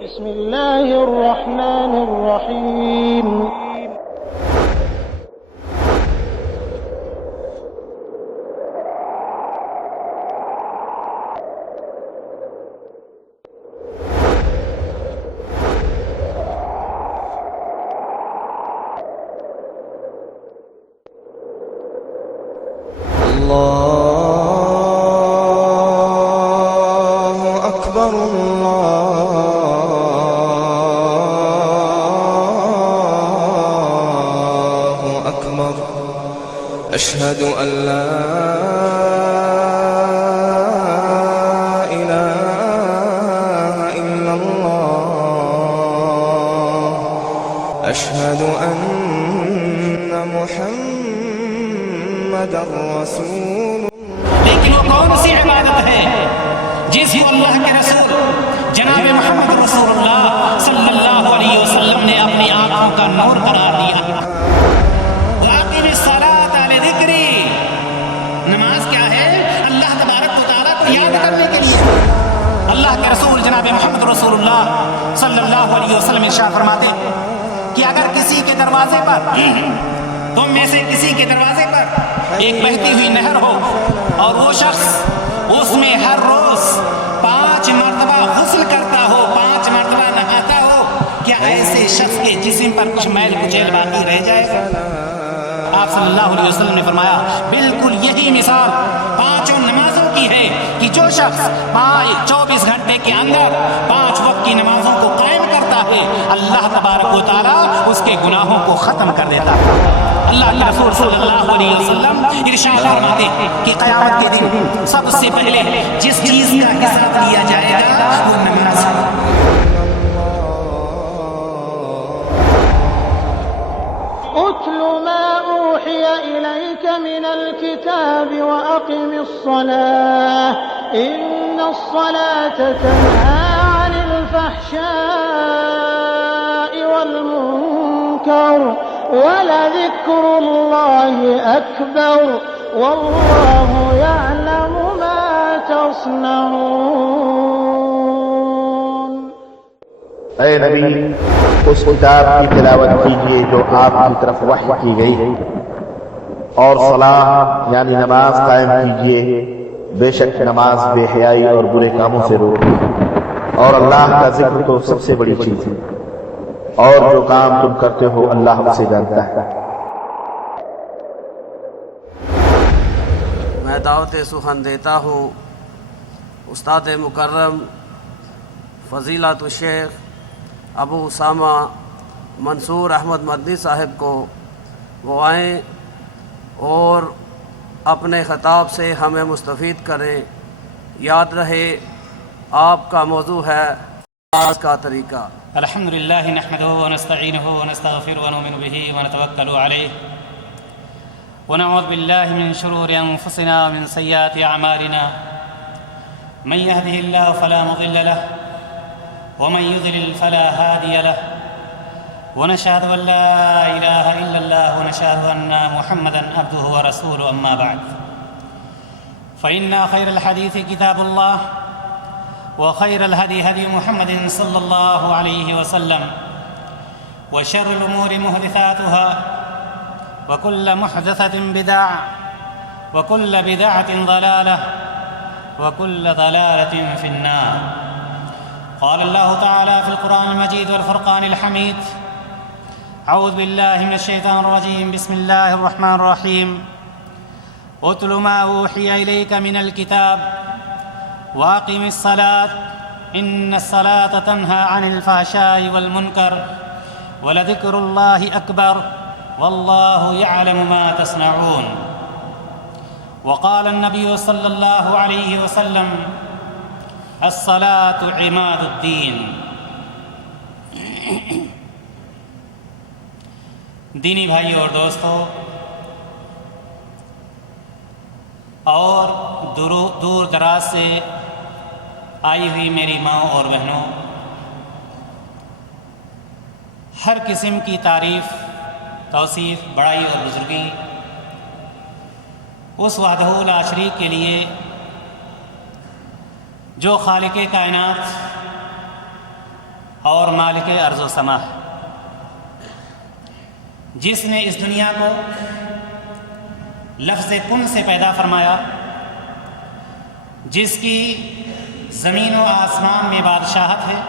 بسم الله الرحمن الرحيم الله أكبر الله أكبر أشهد أن لا إله إلا الله أشهد أن محمد رسول. لیکن وہ کون سی عبادت ہے جس کو اللہ کے رسول جناب محمد رسول اللہ صلی اللہ علیہ وسلم نے اپنی آنکھوں کا نور قرار دیا؟ وَأَقِمِ الصَّلَاةَ لِذِكْرِي. نماز کیا ہے؟ اللہ تبارک و تعالیٰ کو یاد کرنے کے لیے. اللہ کے رسول جناب محمد رسول اللہ صلی اللہ علیہ وسلم ارشاد فرماتے کہ اگر کسی کے دروازے پر تم میں سے کسی کے دروازے پر ایک بہتی ہوئی نہر ہو اور وہ شخص اس میں ہر روز 5 مرتبہ غسل کرتا ہو، 5 مرتبہ نہاتا ہو، کیا ایسے شخص کے جسم پر کچھ میل کچیل باقی رہ جائے گا؟ آپ صلی اللہ علیہ وسلم نے فرمایا بالکل یہی مثال 5 نمازوں کی ہے کہ جو شخص 24 گھنٹے کے اندر 5 وقت کی نمازوں کو قائم کرتا ہے، اللہ تبارک و تعالیٰ اس کے گناہوں کو ختم کر دیتا ہے. اللہ کے رسول صلی اللہ علیہ وسلم ارشاد فرماتے ہیں کہ قیامت کے دن سب سے پہلے جس چیز کا حساب لیا جائے گا وہ نماز ہے. اتل ما اوحي اليك من الكتاب واقم الصلاة ان الصلاة تنهى عن الفحشاء والمنكر ولذكر الله أكبر والله يعلم ما تصنعون. اے نبی اس کتاب کی تلاوت کیجیے جو آپ کی طرف وحی کی گئی ہے، اور صلاح یعنی نماز قائم کیجیے، بے شک نماز بے حیائی اور برے کاموں سے روکتی ہے، اور اللہ کا ذکر تو سب سے بڑی چیز ہے، اور جو کام تم کرتے ہو اللہ اسے جانتا ہے. میں دعوت سخن دیتا ہوں استاد مکرم فضیلت الشیخ ابو اسامہ منصور احمد مدنی صاحب کو وہ آئیں اور اپنے خطاب سے ہمیں مستفید کریں. یاد رہے آپ کا موضوع ہے نماز کا طریقہ. الحمد لله نحمده ونستعينه ونستغفره ونؤمن به ونتوكل عليه ونعوذ بالله من شرور أنفسنا ومن سيئات أعمالنا من يهده الله فلا مضل له ومن يضلل فلا هادي له ونشهد أن لا إله إلا الله ونشهد أن محمدا عبده ورسوله أما بعد فإن خير الحديث كتاب الله وخير الهدي هدي محمد صلى الله عليه وسلم وشر الأمور محدثاتها وكل محدثة بدعة وكل بدعة ضلالة وكل ضلالة في النار. قال الله تعالى في القرآن المجيد والفرقان الحميد أعوذ بالله من الشيطان الرجيم بسم الله الرحمن الرحيم اتل ما أوحي إليك من الكتاب واقم الصلاة ان الصلاة تنهى عن الفحشاء والمنكر ولذكر الله أكبر والله يعلم ما تصنعون. وقال النبي صلى الله عليه وسلم الصلاة عماد الدين. دینی بھائیوں اور دوستوں اور دور دراز سے آئی ہوئی میری ماں اور بہنوں، ہر قسم کی تعریف، توصیف، بڑائی اور بزرگی اس وحدہ لا شریک کے لیے جو خالق کائنات اور مالک ارض و سما ہے، جس نے اس دنیا کو لفظ کن سے پیدا فرمایا، جس کی زمین و آسمان میں بادشاہت ہے،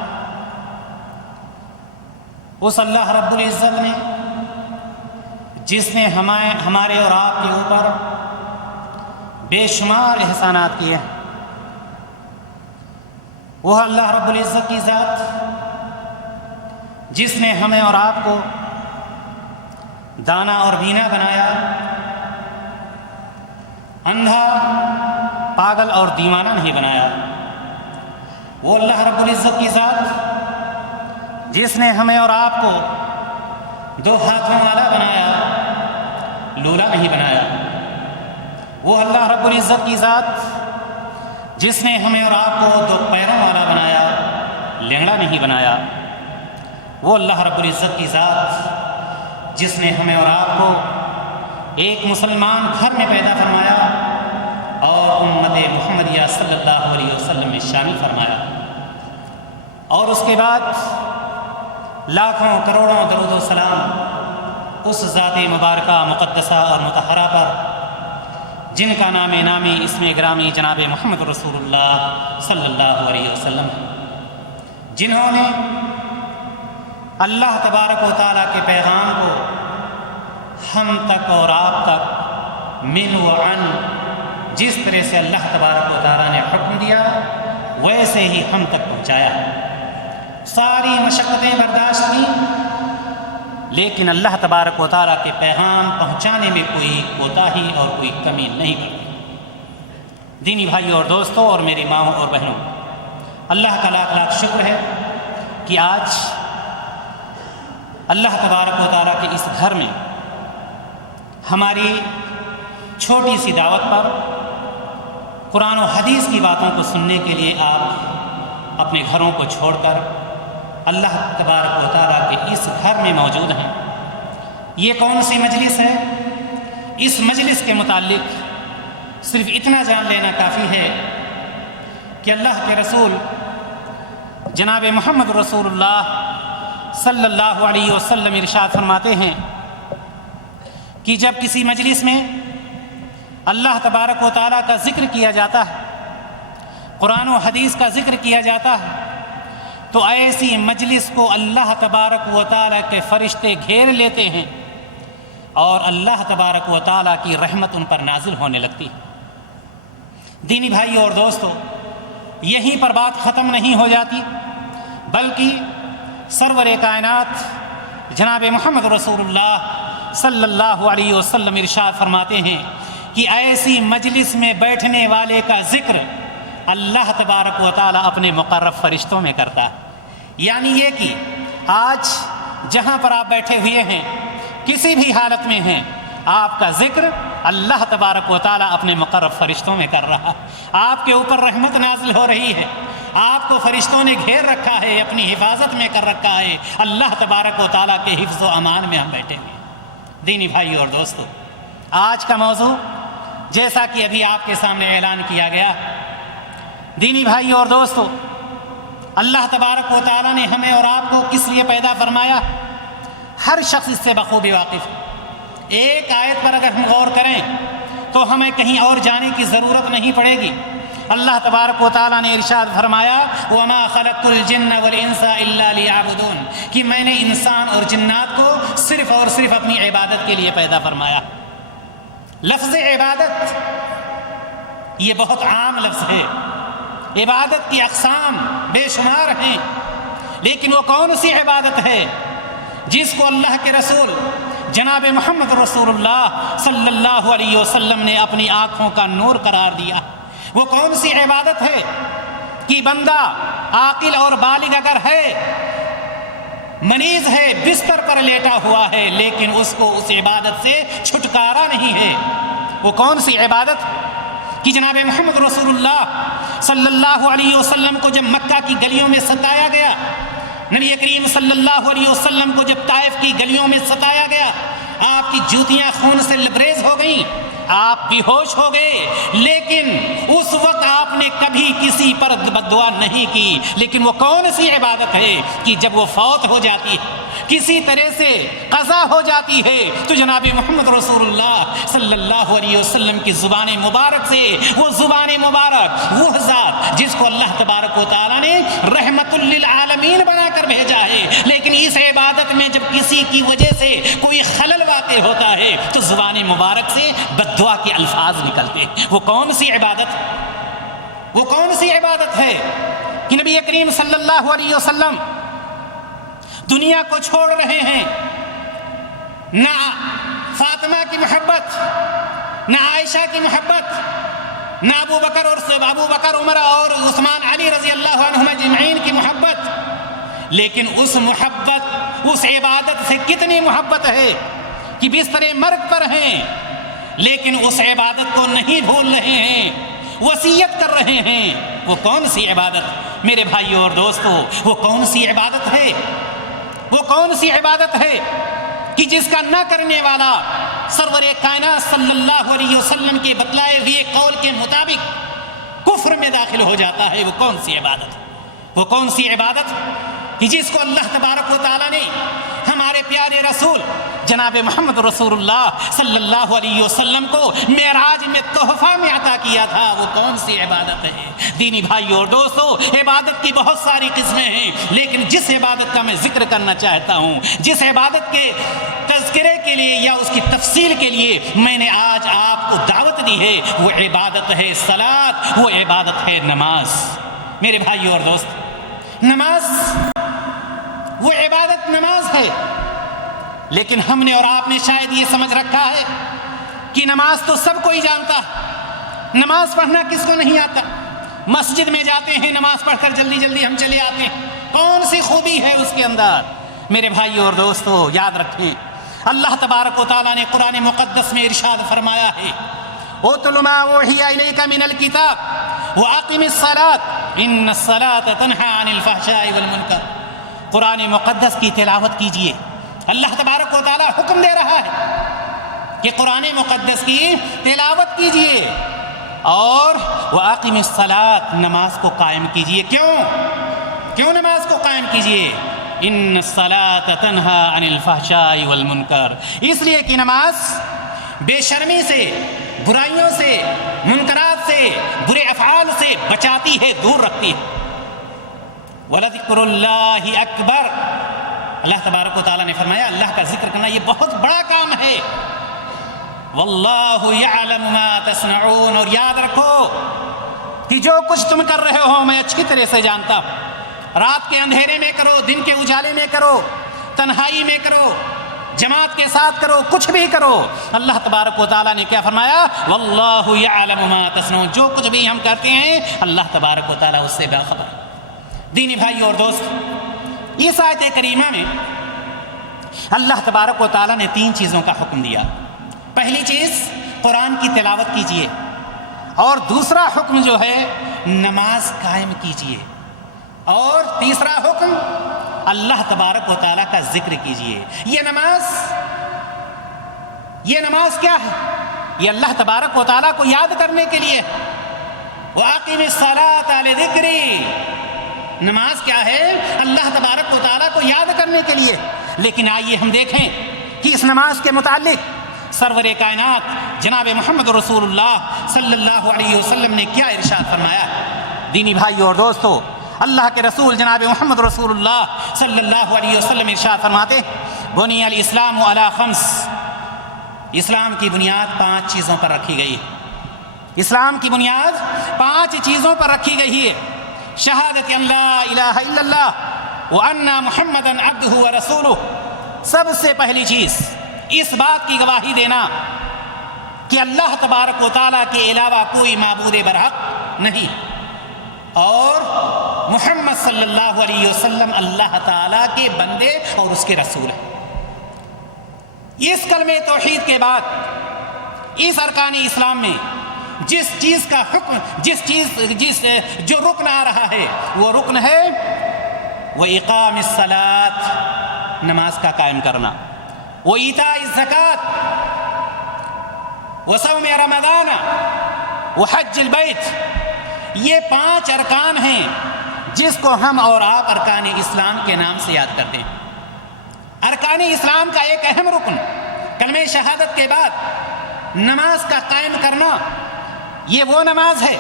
اس اللہ رب العزت نے جس نے ہمارے اور آپ کے اوپر بے شمار احسانات کیے ہیں، وہ اللہ رب العزت کی ذات جس نے ہمیں اور آپ کو دانا اور بینا بنایا، اندھا، پاگل اور دیوانہ نہیں بنایا، وہ اللہ رب العزت کی ذات جس نے ہمیں اور آپ کو 2 ہاتھوں والا بنایا، لولا نہیں بنایا، وہ اللہ رب العزت کی ذات جس نے ہمیں اور آپ کو 2 پیروں والا بنایا، لنگڑا نہیں بنایا، وہ اللہ رب العزت کی ذات جس نے ہمیں اور آپ کو ایک مسلمان گھر میں پیدا فرمایا اور امت محمدیہ صلی اللہ علیہ وسلم میں شامل فرمایا، اور اس کے بعد لاکھوں کروڑوں درود و سلام اس ذات مبارکہ مقدسہ اور مطہرہ پر جن کا نام نامی اسم گرامی جناب محمد رسول اللہ صلی اللہ علیہ وسلم، جنہوں نے اللہ تبارک و تعالیٰ کے پیغام کو ہم تک اور آپ تک من و عن جس طرح سے اللہ تبارک و تعالیٰ نے حکم دیا ویسے ہی ہم تک پہنچایا، ساری مشقتیں برداشت کی، لیکن اللہ تبارک و تعالیٰ کے پیغام پہنچانے میں کوئی کوتاہی اور کوئی کمی نہیں کرتی۔ دینی بھائیوں اور دوستوں اور میری ماؤں اور بہنوں، اللہ کا لاکھ لاکھ شکر ہے کہ آج اللہ تبارک و تعالیٰ کے اس گھر میں ہماری چھوٹی سی دعوت پر قرآن و حدیث کی باتوں کو سننے کے لیے آپ اپنے گھروں کو چھوڑ کر اللہ تبارک و تعالیٰ کے اس گھر میں موجود ہیں۔ یہ کون سی مجلس ہے؟ اس مجلس کے متعلق صرف اتنا جان لینا کافی ہے کہ اللہ کے رسول جناب محمد رسول اللہ صلی اللہ علیہ وسلم ارشاد فرماتے ہیں کہ جب کسی مجلس میں اللہ تبارک و تعالیٰ کا ذکر کیا جاتا ہے، قرآن و حدیث کا ذکر کیا جاتا ہے، تو ایسی مجلس کو اللہ تبارک و تعالیٰ کے فرشتے گھیر لیتے ہیں اور اللہ تبارک و تعالیٰ کی رحمت ان پر نازل ہونے لگتی ہے۔ دینی بھائیوں اور دوستوں، یہیں پر بات ختم نہیں ہو جاتی، بلکہ سرور کائنات جناب محمد رسول اللہ صلی اللہ علیہ وسلم ارشاد فرماتے ہیں کہ ایسی مجلس میں بیٹھنے والے کا ذکر اللہ تبارک و تعالیٰ اپنے مقرب فرشتوں میں کرتا ہے، یعنی یہ کہ آج جہاں پر آپ بیٹھے ہوئے ہیں، کسی بھی حالت میں ہیں، آپ کا ذکر اللہ تبارک و تعالیٰ اپنے مقرب فرشتوں میں کر رہا ہے، آپ کے اوپر رحمت نازل ہو رہی ہے، آپ کو فرشتوں نے گھیر رکھا ہے، اپنی حفاظت میں کر رکھا ہے، اللہ تبارک و تعالیٰ کے حفظ و امان میں ہم بیٹھے ہوئے ہیں۔ دینی بھائیوں اور دوستوں، آج کا موضوع جیسا کہ ابھی آپ کے سامنے اعلان کیا گیا، دینی بھائیوں اور دوستوں، اللہ تبارک و تعالیٰ نے ہمیں اور آپ کو کس لیے پیدا فرمایا، ہر شخص اس سے بخوبی واقف ہے۔ ایک آیت پر اگر ہم غور کریں تو ہمیں کہیں اور جانے کی ضرورت نہیں پڑے گی۔ اللہ تبارک و تعالیٰ نے ارشاد فرمایا وَمَا خَلَقْتُ الْجِنَّ وَالْإِنسَ إِلَّا لِيَعْبُدُونَ، کہ میں نے انسان اور جنات کو صرف اور صرف اپنی عبادت کے لیے پیدا فرمایا۔ لفظ عبادت یہ بہت عام لفظ ہے، عبادت کی اقسام بے شمار ہیں، لیکن وہ کون سی عبادت ہے جس کو اللہ کے رسول جناب محمد رسول اللہ صلی اللہ علیہ وسلم نے اپنی آنکھوں کا نور قرار دیا؟ وہ کون سی عبادت ہے کہ بندہ عاقل اور بالغ اگر ہے، مریض ہے، بستر پر لیٹا ہوا ہے، لیکن اس کو اس عبادت سے چھٹکارا نہیں ہے؟ وہ کون سی عبادت کہ جناب محمد رسول اللہ صلی اللہ علیہ وسلم کو جب مکہ کی گلیوں میں ستایا گیا، نبی کریم صلی اللہ علیہ وسلم کو جب طائف کی گلیوں میں ستایا گیا، آپ کی جوتیاں خون سے لبریز ہو گئیں، آپ بے ہوش ہو گئے، لیکن اس وقت آپ نے کبھی کسی پر بد دعا نہیں کی۔ لیکن وہ کون سی عبادت ہے کہ جب وہ فوت ہو جاتی ہے، کسی طرح سے قضا ہو جاتی ہے، تو جناب محمد رسول اللہ صلی اللہ علیہ وسلم کی زبان مبارک سے، وہ زبان مبارک، وہ ذات جس کو اللہ تبارک و تعالیٰ نے رحمت للعالمین بنا کر بھیجا ہے، لیکن اس عبادت میں جب کسی کی وجہ سے کوئی خلل واقع ہوتا ہے تو زبان مبارک سے بد دعا کے الفاظ نکلتے ہیں۔ وہ کون سی عبادت، وہ کون سی عبادت ہے کہ نبی کریم صلی اللہ علیہ وسلم دنیا کو چھوڑ رہے ہیں، نہ فاطمہ کی محبت، نہ عائشہ کی محبت، نہ ابو بکر عمر اور عثمان علی رضی اللہ عنہم اجمعین کی محبت، لیکن اس محبت، اس عبادت سے کتنی محبت ہے کہ بستر مرگ پر ہیں لیکن اس عبادت کو نہیں بھول رہے ہیں، وصیت کر رہے ہیں۔ وہ کون سی عبادت میرے بھائیوں اور دوستوں، وہ کون سی عبادت ہے، وہ کون سی عبادت ہے کہ جس کا نہ کرنے والا سرور کائنات صلی اللہ علیہ وسلم کے بتلائے ہوئے قول کے مطابق کفر میں داخل ہو جاتا ہے؟ وہ کون سی عبادت، وہ کون سی عبادت کہ جس کو اللہ تبارک و تعالیٰ نے ہمارے پیارے رسول جناب محمد رسول اللہ صلی اللہ علیہ وسلم کو معراج میں تحفہ میں عطا کیا تھا؟ وہ کون سی عبادت ہے؟ دینی بھائیوں اور دوستوں، عبادت کی بہت ساری قسمیں ہیں، لیکن جس عبادت کا میں ذکر کرنا چاہتا ہوں، جس عبادت کے تذکرے کے لیے یا اس کی تفصیل کے لیے میں نے آج آپ کو دعوت دی ہے، وہ عبادت ہے صلاۃ، وہ عبادت ہے نماز۔ میرے بھائیوں اور دوست، نماز، وہ عبادت نماز ہے، لیکن ہم نے اور آپ نے شاید یہ سمجھ رکھا ہے کہ نماز تو سب کوئی جانتا، نماز پڑھنا کس کو نہیں آتا؟ مسجد میں جاتے ہیں، نماز پڑھ کر جلدی جلدی ہم چلے آتے ہیں، کون سی خوبی ہے اس کے اندر؟ میرے بھائیوں اور دوستو یاد رکھیں، اللہ تبارک و تعالیٰ نے قرآن مقدس میں ارشاد فرمایا ہے، اُتْلُ مَا أُوحِیَ إِلَیْکَ مِنَ الْکِتَابِ وَأَقِمِ الصَّلَاةَ إِنَّ الصَّلَاةَ تَنْہَىٰ عَنِ الْفَحْشَاءِ وَالْمُنکَرِ۔ قرآن مقدس کی تلاوت کیجئے، اللہ تبارک و تعالیٰ حکم دے رہا ہے کہ قرآن مقدس کی تلاوت کیجئے اور وَأَقِمِ الصَّلَاةَ، نماز کو قائم کیجئے۔ کیوں نماز کو قائم کیجئے؟ إِنَّ الصَّلَاةَ تَنْہَىٰ عَنِ الْفَحْشَاءِ وَالْمُنکَرِ، اس لیے کہ نماز بے شرمی سے، برائیوں سے، منکرات سے، برے افعال سے بچاتی ہے، دور رکھتی ہے۔ وَلَذِكْرُ اللَّهِ أَكْبَرُ، اللہ تبارک و تعالیٰ نے فرمایا اللہ کا ذکر کرنا یہ بہت بڑا کام ہے۔ وَاللَّهُ يَعْلَمُ مَا تَصْنَعُونَ، اور یاد رکھو کہ جو کچھ تم کر رہے ہو میں اچھی طرح سے جانتا ہوں، رات کے اندھیرے میں کرو، دن کے اجالے میں کرو، تنہائی میں کرو، جماعت کے ساتھ کرو، کچھ بھی کرو، اللہ تبارک و تعالیٰ نے کیا فرمایا؟ وَاللَّهُ يَعْلَمُ مَا تَصْنَعُونَ، جو کچھ بھی ہم کرتے ہیں اللہ تبارک و تعالیٰ اس سے باخبر ہے۔ دینی بھائیوں اور دوست، اس آیت کریمہ میں اللہ تبارک و تعالیٰ نے 3 چیزوں کا حکم دیا۔ پہلی چیز قرآن کی تلاوت کیجئے، اور دوسرا حکم جو ہے نماز قائم کیجئے، اور تیسرا حکم اللہ تبارک و تعالیٰ کا ذکر کیجئے۔ یہ نماز کیا ہے؟ یہ اللہ تبارک و تعالیٰ کو یاد کرنے کے لیے۔ وَأَقِمِ الصَّلَاةَ لِذِكْرِی، نماز کیا ہے؟ اللہ تبارک و تعالیٰ کو یاد کرنے کے لیے۔ لیکن آئیے ہم دیکھیں کہ اس نماز کے متعلق سرور کائنات جناب محمد رسول اللہ صلی اللہ علیہ وسلم نے کیا ارشاد فرمایا؟ دینی بھائیوں اور دوستو، اللہ کے رسول جناب محمد رسول اللہ صلی اللہ علیہ وسلم ارشاد فرماتے، بنی الاسلام علی 5، اسلام کی بنیاد 5 چیزوں پر رکھی گئی ہے۔ اسلام کی بنیاد 5 چیزوں پر رکھی گئی ہے۔ شہادت ان لا الہ الا اللہ وان محمدًا عبدہ ورسولہ، سب سے پہلی چیز اس بات کی گواہی دینا کہ اللہ تبارک و تعالیٰ کے علاوہ کوئی معبود برحق نہیں، اور محمد صلی اللہ علیہ وسلم اللہ تعالیٰ کے بندے اور اس کے رسول ہیں۔ اس کلمہ توحید کے بعد اس ارکان اسلام میں جس چیز کا حکم، جو رکن آ رہا ہے وہ رکن ہے وہ اقام الصلاۃ، نماز کا قائم کرنا، وہ ایتاء الزکوٰۃ، وصوم رمضان وحج البیت، یہ 5 ارکان ہیں جس کو ہم اور آپ ارکان اسلام کے نام سے یاد کرتے ہیں۔ ارکان اسلام کا ایک اہم رکن کلمہ شہادت کے بعد نماز کا قائم کرنا، یہ وہ نماز ہے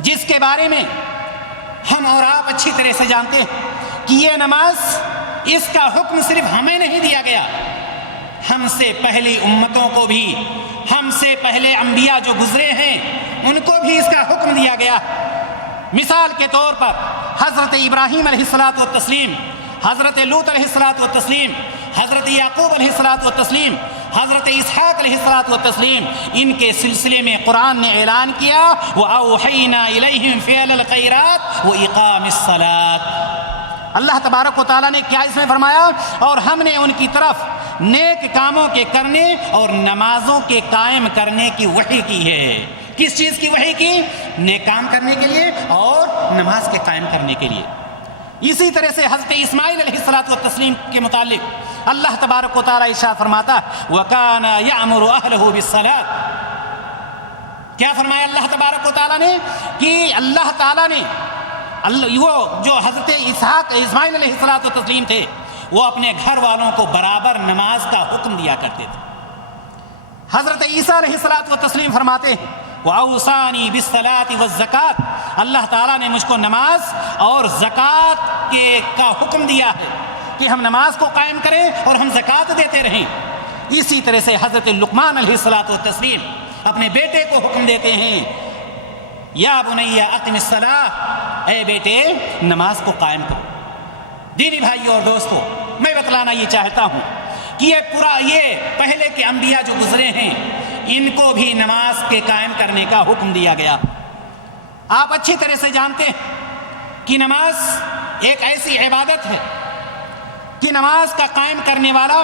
جس کے بارے میں ہم اور آپ اچھی طرح سے جانتے ہیں کہ یہ نماز، اس کا حکم صرف ہمیں نہیں دیا گیا، ہم سے پہلی امتوں کو بھی، ہم سے پہلے انبیاء جو گزرے ہیں ان کو بھی اس کا حکم دیا گیا۔ مثال کے طور پر حضرت ابراہیم علیہ الصلاۃ والتسلیم، حضرت لوط علیہ الصلاۃ والتسلیم، حضرت یعقوب علیہ الصلاۃ والتسلیم، حضرت اسحاق علیہ الصلاۃ والتسلیم، ان کے سلسلے میں قرآن نے اعلان کیا وَأَوْحَيْنَا إِلَيْهِمْ فِعْلَ الْخَيْرَاتِ وَإِقَامِ الصَّلَاةِ، اللہ تبارک و تعالیٰ نے کیا اس میں فرمایا؟ اور ہم نے ان کی طرف نیک کاموں کے کرنے اور نمازوں کے قائم کرنے کی وحی کی ہے۔ کس چیز کی وحی کی؟ نیک کام کرنے کے لیے اور نماز کے قائم کرنے کے لیے۔ اسی طرح سے حضرت اسماعیل علیہ الصلاۃ والتسلیم کے متعلق اللہ تبارک و تعالیٰ ارشاد فرماتا وَكَانَ يَأْمُرُ أَهْلَهُ بِالصَّلَاةِ، کیا فرمایا اللہ تبارک و تعالیٰ نے؟ کہ اللہ تعالیٰ نے وہ جو حضرت اسماعیل علیہ الصلاۃ والتسلیم تھے وہ اپنے گھر والوں کو برابر نماز کا حکم دیا کرتے تھے۔ حضرت عیسیٰ علیہ الصلاۃ والتسلیم فرماتے ہیں وَأَوْصَانِي بِالصَّلَاةِ وَالزَّكَاةِ، اللہ تعالیٰ نے مجھ کو نماز اور زکوٰۃ کا حکم دیا ہے کہ ہم نماز کو قائم کریں اور ہم زکوٰۃ دیتے رہیں۔ اسی طرح سے حضرت لقمان علیہ الصلاۃ والتسلیم اپنے بیٹے کو حکم دیتے ہیں یا بنی اقم الصلاۃ، اے بیٹے نماز کو قائم کرو۔ دینی بھائیوں اور دوستو، میں بتلانا یہ چاہتا ہوں کہ یہ پہلے کے انبیاء جو گزرے ہیں ان کو بھی نماز کے قائم کرنے کا حکم دیا گیا۔ آپ اچھی طرح سے جانتے ہیں کہ نماز ایک ایسی عبادت ہے کہ نماز کا قائم کرنے والا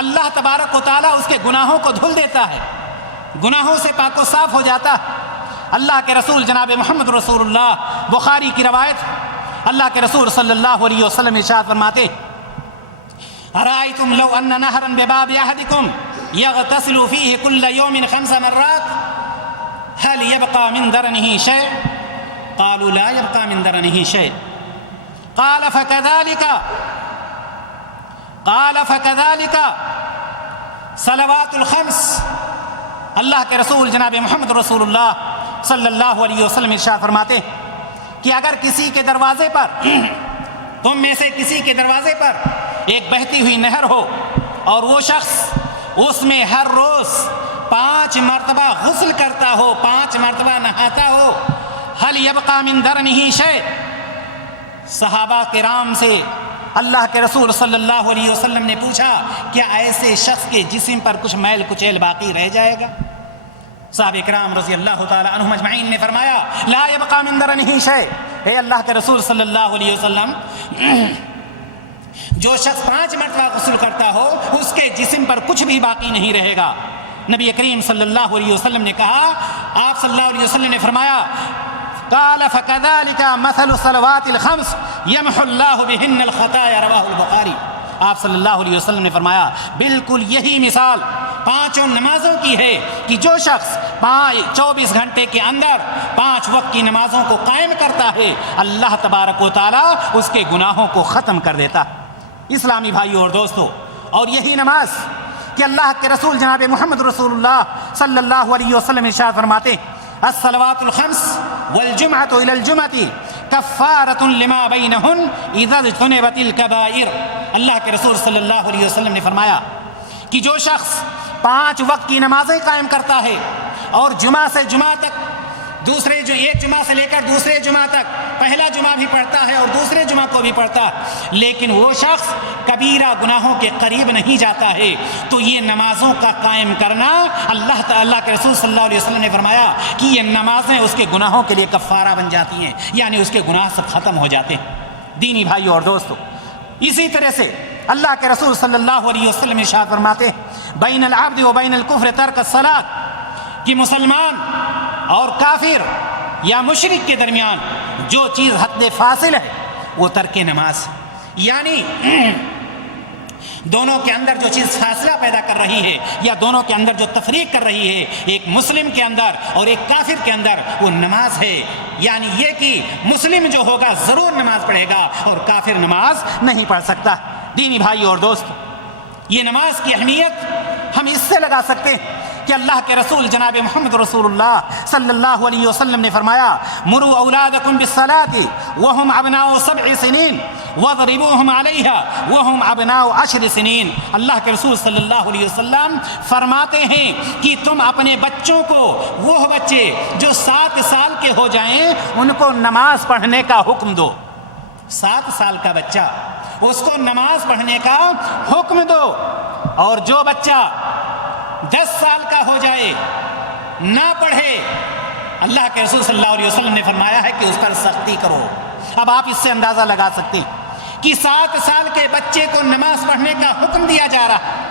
اللہ تبارک و تعالیٰ اس کے گناہوں کو دھل دیتا ہے، گناہوں سے پاک و صاف ہو جاتا ہے۔ اللہ کے رسول جناب محمد رسول اللہ، بخاری کی روایت، اللہ کے رسول صلی اللہ علیہ وسلم ارشاد فرماتے ارائیتم لو ان نہرا بباب احدکم یغتسل فیہ کل یوم 5 مرات هل يبقى من درنه شيء؟ قالوا لا يبقى من درنه شيء۔ قال فكذلك صلوات الخمس، اللہ کے رسول جناب محمد رسول اللہ صلی اللہ علیہ وسلم ارشاد فرماتے کہ اگر کسی کے دروازے پر، تم میں سے کسی کے دروازے پر ایک بہتی ہوئی نہر ہو اور وہ شخص اس میں ہر روز 5 مرتبہ غسل کرتا ہو، 5 مرتبہ نہاتا ہو، هل يبقى من درنه شيء، صحابہ کرام سے اللہ کے رسول صلی اللہ علیہ وسلم نے پوچھا کیا ایسے شخص کے جسم پر کچھ میل کچیل باقی رہ جائے گا؟ صحابہ کرام رضی اللہ تعالی عنہم اجمعین نے فرمایا لا يبقى من درنه شيء، اے اللہ کے رسول صلی اللہ علیہ وسلم، جو شخص 5 مرتبہ غسل کرتا ہو اس کے جسم پر کچھ بھی باقی نہیں رہے گا۔ نبی کریم صلی اللہ علیہ وسلم نے کہا، آپ صلی اللہ علیہ وسلم نے فرمایا قال فكذلك مثل الصلوات الخمس يمحو الله بهن الخطايا، رواہ البخاری۔ آپ صلی اللہ علیہ وسلم نے فرمایا بالکل یہی مثال 5 نمازوں کی ہے کہ جو شخص 24 گھنٹے کے اندر 5 وقت کی نمازوں کو قائم کرتا ہے اللہ تبارک و تعالی اس کے گناہوں کو ختم کر دیتا۔ اسلامی بھائیوں اور دوستو، اور یہی نماز کہ اللہ کے رسول جناب محمد رسول اللہ صلی اللہ علیہ وسلم ارشاد فرماتے الصلوات الخمس والجمعۃ الی الجمعۃ کفارۃ لما بینہن اذا اجتنبت الکبائر، اللہ کے رسول صلی اللہ علیہ وسلم نے فرمایا کہ جو شخص 5 وقت کی نمازیں قائم کرتا ہے اور جمعہ سے جمعہ تک، ایک جمعہ سے لے کر دوسرے جمعہ تک، پہلا جمعہ بھی پڑھتا ہے اور دوسرے جمعہ کو بھی پڑھتا ہے، لیکن وہ شخص کبیرہ گناہوں کے قریب نہیں جاتا ہے، تو یہ نمازوں کا قائم کرنا اللہ کے رسول صلی اللہ علیہ وسلم نے فرمایا کہ یہ نمازیں اس کے گناہوں کے لیے کفارہ بن جاتی ہیں، یعنی اس کے گناہ سب ختم ہو جاتے ہیں۔ دینی بھائیوں اور دوستو، اسی طرح سے اللہ کے رسول صلی اللہ علیہ وسلم ارشاد فرماتے بین العبد و بین الکفر ترک الصلاۃ، کہ مسلمان اور کافر یا مشرک کے درمیان جو چیز حد فاصل ہے وہ ترک نماز، یعنی دونوں کے اندر جو چیز فاصلہ پیدا کر رہی ہے یا دونوں کے اندر جو تفریق کر رہی ہے ایک مسلم کے اندر اور ایک کافر کے اندر، وہ نماز ہے. یعنی یہ کہ مسلم جو ہوگا ضرور نماز پڑھے گا اور کافر نماز نہیں پڑھ سکتا. دینی بھائی اور دوست، یہ نماز کی اہمیت ہم اس سے لگا سکتے ہیں کہ اللہ کے رسول جناب محمد رسول اللہ صلی اللہ علیہ وسلم نے فرمایا مروا اولادکم بالصلاۃ وهم ابناء 7 سنین واضربوهم علیها وهم ابناء 10 سنین. اللہ کے رسول صلی اللہ علیہ وسلم فرماتے ہیں کہ تم اپنے بچوں کو، وہ بچے جو 7 سال کے ہو جائیں، ان کو نماز پڑھنے کا حکم دو. 7 سال کا بچہ، اس کو نماز پڑھنے کا حکم دو. اور جو بچہ 10 سال کا ہو جائے نہ پڑھے، اللہ کے رسول صلی اللہ علیہ وسلم نے فرمایا ہے کہ اس پر سختی کرو. اب آپ اس سے اندازہ لگا سکتے ہیں کہ 7 سال کے بچے کو نماز پڑھنے کا حکم دیا جا رہا ہے،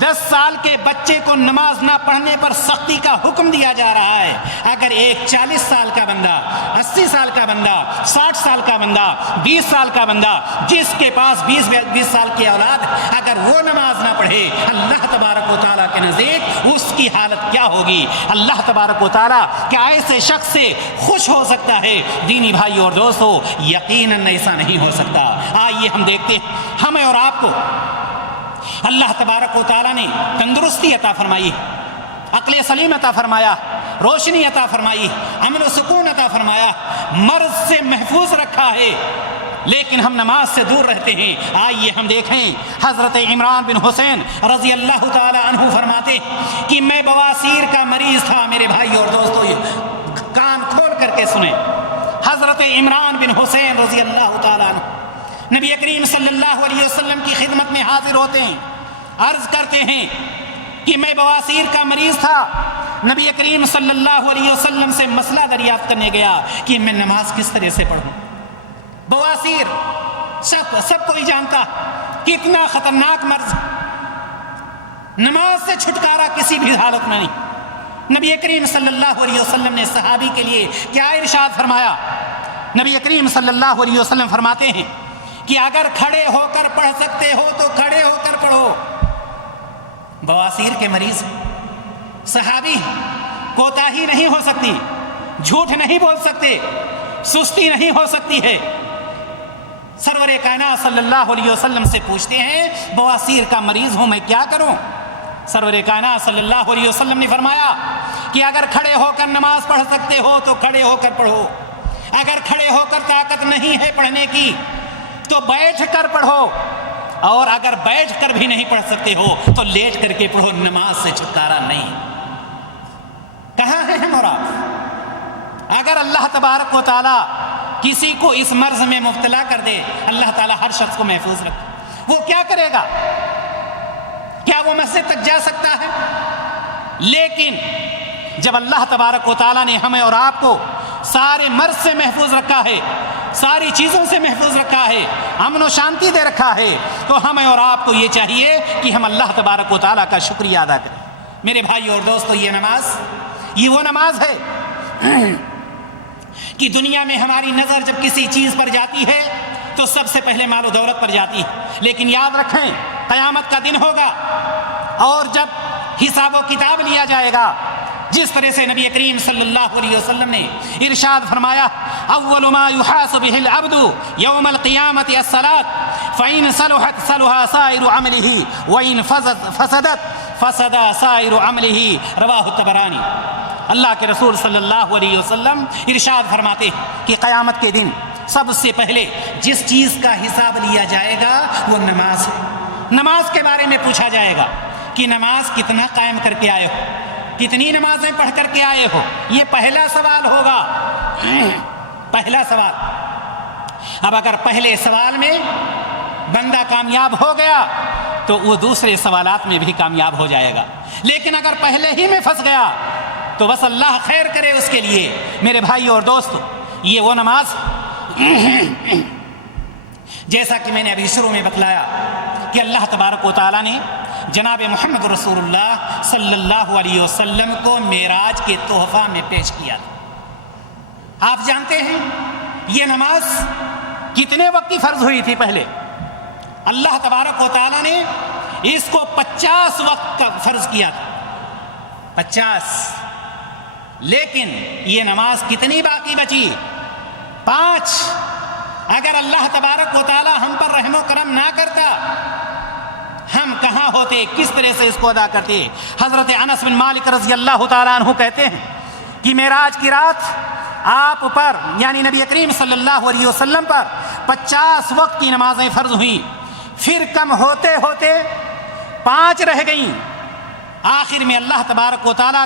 10 سال کے بچے کو نماز نہ پڑھنے پر سختی کا حکم دیا جا رہا ہے. اگر ایک 40 سال کا بندہ، 80 سال کا بندہ، 60 سال کا بندہ، 20 سال کا بندہ، جس کے پاس 20 سال کی اولاد، اگر وہ نماز نہ پڑھے، اللہ تبارک و تعالیٰ کے نزدیک اس کی حالت کیا ہوگی؟ اللہ تبارک و تعالیٰ کیا ایسے شخص سے خوش ہو سکتا ہے؟ دینی بھائی اور دوستو، یقیناً ایسا نہیں ہو سکتا. آئیے ہم دیکھتے ہیں، ہمیں اور آپ کو اللہ تبارک و تعالیٰ نے تندرستی عطا فرمائی، عقل سلیم عطا فرمایا، روشنی عطا فرمائی، امن و سکون عطا فرمایا، مرض سے محفوظ رکھا ہے، لیکن ہم نماز سے دور رہتے ہیں. آئیے ہم دیکھیں، حضرت عمران بن حسین رضی اللہ تعالی عنہ فرماتے کہ میں بواسیر کا مریض تھا. میرے بھائی اور دوستو، کان کھول کر کے سنیں. حضرت عمران بن حسین رضی اللہ تعالی عنہ نبی کریم صلی اللہ علیہ وسلم کی خدمت میں حاضر ہوتے ہیں، عرض کرتے ہیں کہ میں بواسیر کا مریض تھا. نبی کریم صلی اللہ علیہ وسلم سے مسئلہ دریافت کرنے گیا کہ میں نماز کس طرح سے پڑھوں. بواسیر سب کوئی جانتا کتنا خطرناک مرض، نماز سے چھٹکارا کسی بھی حالت میں نہیں. نبی کریم صلی اللہ علیہ وسلم نے صحابی کے لیے کیا ارشاد فرمایا؟ نبی کریم صلی اللہ علیہ وسلم فرماتے ہیں کہ اگر کھڑے ہو کر پڑھ سکتے ہو تو کھڑے ہو کر پڑھو. بواسیر کے مریض، صحابی، کوتاہی نہیں ہو سکتی، جھوٹ نہیں بول سکتے، سستی نہیں ہو سکتی ہے. سرور کائنات صلی اللہ علیہ وسلم سے پوچھتے ہیں بواسیر کا مریض ہوں، میں کیا کروں؟ سرور کائنات صلی اللہ علیہ وسلم نے فرمایا کہ اگر کھڑے ہو کر نماز پڑھ سکتے ہو تو کھڑے ہو کر پڑھو، اگر کھڑے ہو کر طاقت نہیں ہے پڑھنے کی تو بیٹھ کر پڑھو، اور اگر بیٹھ کر بھی نہیں پڑھ سکتے ہو تو لیٹ کر کے پڑھو. نماز سے چھٹکارا نہیں. کہاں ہیں ہم اور آپ؟ اگر اللہ تبارک و تعالیٰ کسی کو اس مرض میں مبتلا کر دے، اللہ تعالیٰ ہر شخص کو محفوظ رکھے، وہ کیا کرے گا؟ کیا وہ مسجد تک جا سکتا ہے؟ لیکن جب اللہ تبارک و تعالیٰ نے ہمیں اور آپ کو سارے مرض سے محفوظ رکھا ہے، ساری چیزوں سے محفوظ رکھا ہے، امن و شانتی دے رکھا ہے، تو ہمیں اور آپ کو یہ چاہیے کہ ہم اللہ تبارک و تعالیٰ کا شکریہ ادا کریں. میرے بھائی اور دوستو، یہ وہ نماز ہے کہ دنیا میں ہماری نظر جب کسی چیز پر جاتی ہے تو سب سے پہلے مال و دولت پر جاتی ہے. لیکن یاد رکھیں، قیامت کا دن ہوگا اور جب حساب و کتاب لیا جائے گا، جس طرح سے نبی کریم صلی اللہ علیہ وسلم نے ارشاد فرمایا اول ما يحاسب به العبد يوم القيامة الصلاة فإن صلحت صلح سائر عمله وإن فسدت فسد سائر عمله. رواہ الطبرانی. اللہ کے رسول صلی اللہ علیہ وسلم ارشاد فرماتے کہ قیامت کے دن سب سے پہلے جس چیز کا حساب لیا جائے گا وہ نماز ہے. نماز کے بارے میں پوچھا جائے گا کہ نماز کتنا قائم کر کے آئے ہو، کتنی نمازیں پڑھ کر کے آئے ہو. یہ پہلا سوال ہوگا، پہلا سوال. اب اگر پہلے سوال میں بندہ کامیاب ہو گیا تو وہ دوسرے سوالات میں بھی کامیاب ہو جائے گا. لیکن اگر پہلے ہی میں پھنس گیا تو بس اللہ خیر کرے اس کے لیے. میرے بھائی اور دوستو، یہ وہ نماز جیسا کہ میں نے ابھی شروع میں بتلایا کہ اللہ تبارک و تعالیٰ نے جناب محمد رسول اللہ صلی اللہ علیہ وسلم کو معراج کے تحفہ میں پیش کیا تھا. آپ جانتے ہیں یہ نماز کتنے وقت کی فرض ہوئی تھی؟ پہلے اللہ تبارک و تعالیٰ نے اس کو 50 وقت کا فرض کیا تھا، 50۔ لیکن یہ نماز کتنی باقی بچی؟ 5۔ اگر اللہ تبارک و تعالیٰ ہم پر رحم و کرم نہ کرتا، ہم کہاں ہوتے، کس طرح سے اس کو ادا کرتے؟ حضرت انس بن مالک رضی اللہ تعالیٰ عنہ کہتے ہیں کہ معراج کی رات آپ پر یعنی نبی کریم صلی اللہ علیہ وسلم پر 50 وقت کی نمازیں فرض ہوئیں، پھر کم ہوتے ہوتے 5 رہ گئیں۔ آخر میں اللہ تبارک و تعالیٰ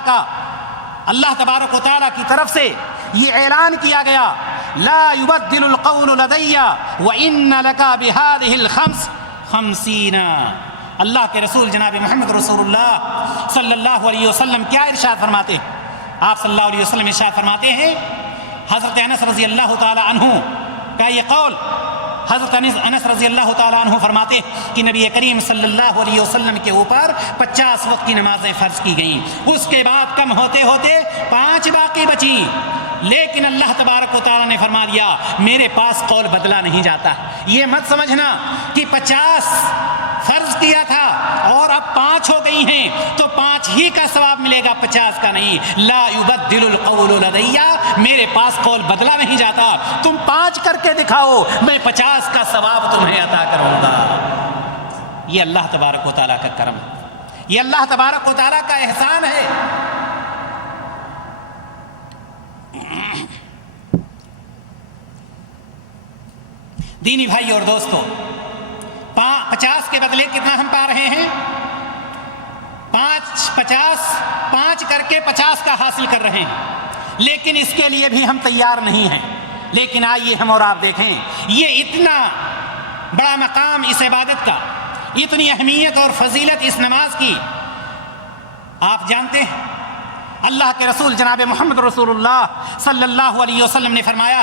کی طرف سے یہ اعلان کیا گیا، لا يبدل القول لدي وان لك بهذه الخمس 50۔ اللہ کے رسول جناب محمد رسول اللہ صلی اللہ علیہ وسلم کیا ارشاد فرماتے ہیں؟ آپ صلی اللہ علیہ وسلم ارشاد فرماتے ہیں، حضرت انس رضی اللہ تعالی عنہ کا یہ قول، حضرت انس رضی اللہ تعالیٰ عنہ فرماتے ہیں کہ نبی کریم صلی اللہ علیہ وسلم کے اوپر 50 وقت کی نمازیں فرض کی گئیں، اس کے بعد کم ہوتے ہوتے 5 باقی بچی، لیکن اللہ تبارک و تعالیٰ نے فرما دیا میرے پاس قول بدلا نہیں جاتا۔ یہ مت سمجھنا کہ 50 فرض کیا تھا اور اب 5 ہو گئی ہیں تو 5 ہی کا ثواب ملے گا، 50 کا نہیں۔ لا يبدل القول لدي، میرے پاس قول بدلا نہیں جاتا، تم 5 کر کے دکھاؤ، میں 50 کا ثواب تمہیں عطا کروں گا۔ یہ اللہ تبارک و تعالیٰ کا کرم، یہ اللہ تبارک و تعالیٰ کا احسان ہے۔ دینی بھائی اور دوستو، 50 کے بدلے کتنا ہم پا رہے ہیں؟ 5 کر کے 50 کا حاصل کر رہے ہیں، لیکن اس کے لیے بھی ہم تیار نہیں ہیں۔ لیکن آئیے ہم اور آپ دیکھیں، یہ اتنا بڑا مقام اس عبادت کا، اتنی اہمیت اور فضیلت اس نماز کی، آپ جانتے ہیں اللہ کے رسول جناب محمد رسول اللہ صلی اللہ علیہ وسلم نے فرمایا،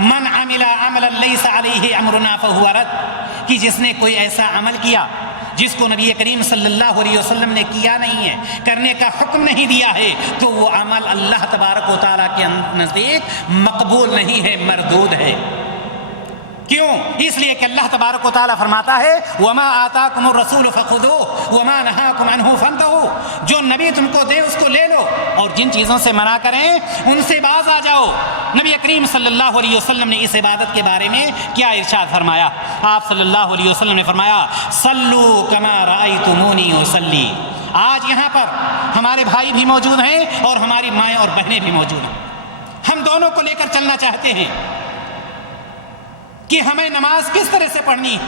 من عمل عملا لیس علیہ امرنا فہو رد، کہ جس نے کوئی ایسا عمل کیا جس کو نبی کریم صلی اللہ علیہ وسلم نے کیا نہیں ہے، کرنے کا حکم نہیں دیا ہے، تو وہ عمل اللہ تبارک و تعالیٰ کے نزدیک مقبول نہیں ہے، مردود ہے۔ کیوں؟ اس لیے کہ اللہ تبارک و تعالیٰ فرماتا ہے وما آتاکم الرسول فخذوہ وما نہاکم عنہ فانتہوا، جو نبی تم کو دے اس کو لے لو، اور جن چیزوں سے منع کریں ان سے باز آ جاؤ۔ نبی کریم صلی اللہ علیہ وسلم نے اس عبادت کے بارے میں کیا ارشاد فرمایا؟ آپ صلی اللہ علیہ وسلم نے فرمایا صلو کما رأیتمونی اصلی۔ آج یہاں پر ہمارے بھائی بھی موجود ہیں اور ہماری مائیں اور بہنیں بھی موجود ہیں، ہم دونوں کو لے کر چلنا چاہتے ہیں کہ ہمیں نماز کس طرح سے پڑھنی ہے،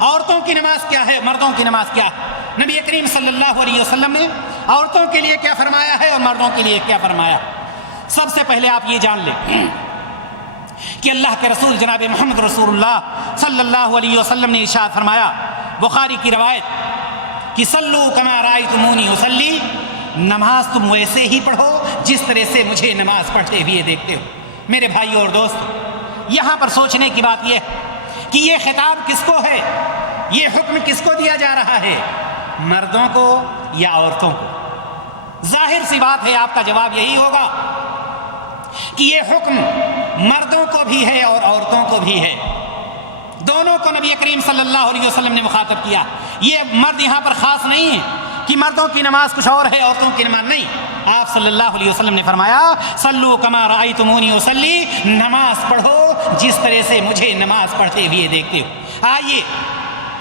عورتوں کی نماز کیا ہے، مردوں کی نماز کیا ہے۔ نبی کریم صلی اللہ علیہ وسلم نے عورتوں کے لیے کیا فرمایا ہے اور مردوں کے لیے کیا فرمایا۔ سب سے پہلے آپ یہ جان لیں کہ اللہ کے رسول جناب محمد رسول اللہ صلی اللہ علیہ وسلم نے ارشاد فرمایا، بخاری کی روایت، کہ صلو کما رأیتمونی اصلی، نماز تم ویسے ہی پڑھو جس طرح سے مجھے نماز پڑھتے ہوئے دیکھتے ہو۔ میرے بھائیو اور دوست، یہاں پر سوچنے کی بات یہ ہے کہ یہ خطاب کس کو ہے، یہ حکم کس کو دیا جا رہا ہے، مردوں کو یا عورتوں کو؟ ظاہر سی بات ہے آپ کا جواب یہی ہوگا کہ یہ حکم مردوں کو بھی ہے اور عورتوں کو بھی ہے، دونوں کو نبی کریم صلی اللہ علیہ وسلم نے مخاطب کیا۔ یہ مرد یہاں پر خاص نہیں ہے کہ مردوں کی نماز کچھ اور ہے عورتوں کی نماز نہیں، آپ صلی اللہ علیہ وسلم نے فرمایا صلو کما رأیتمونی اصلی، نماز پڑھو جس طرح سے مجھے نماز پڑھتے ہوئے دیکھتے ہو۔ آئیے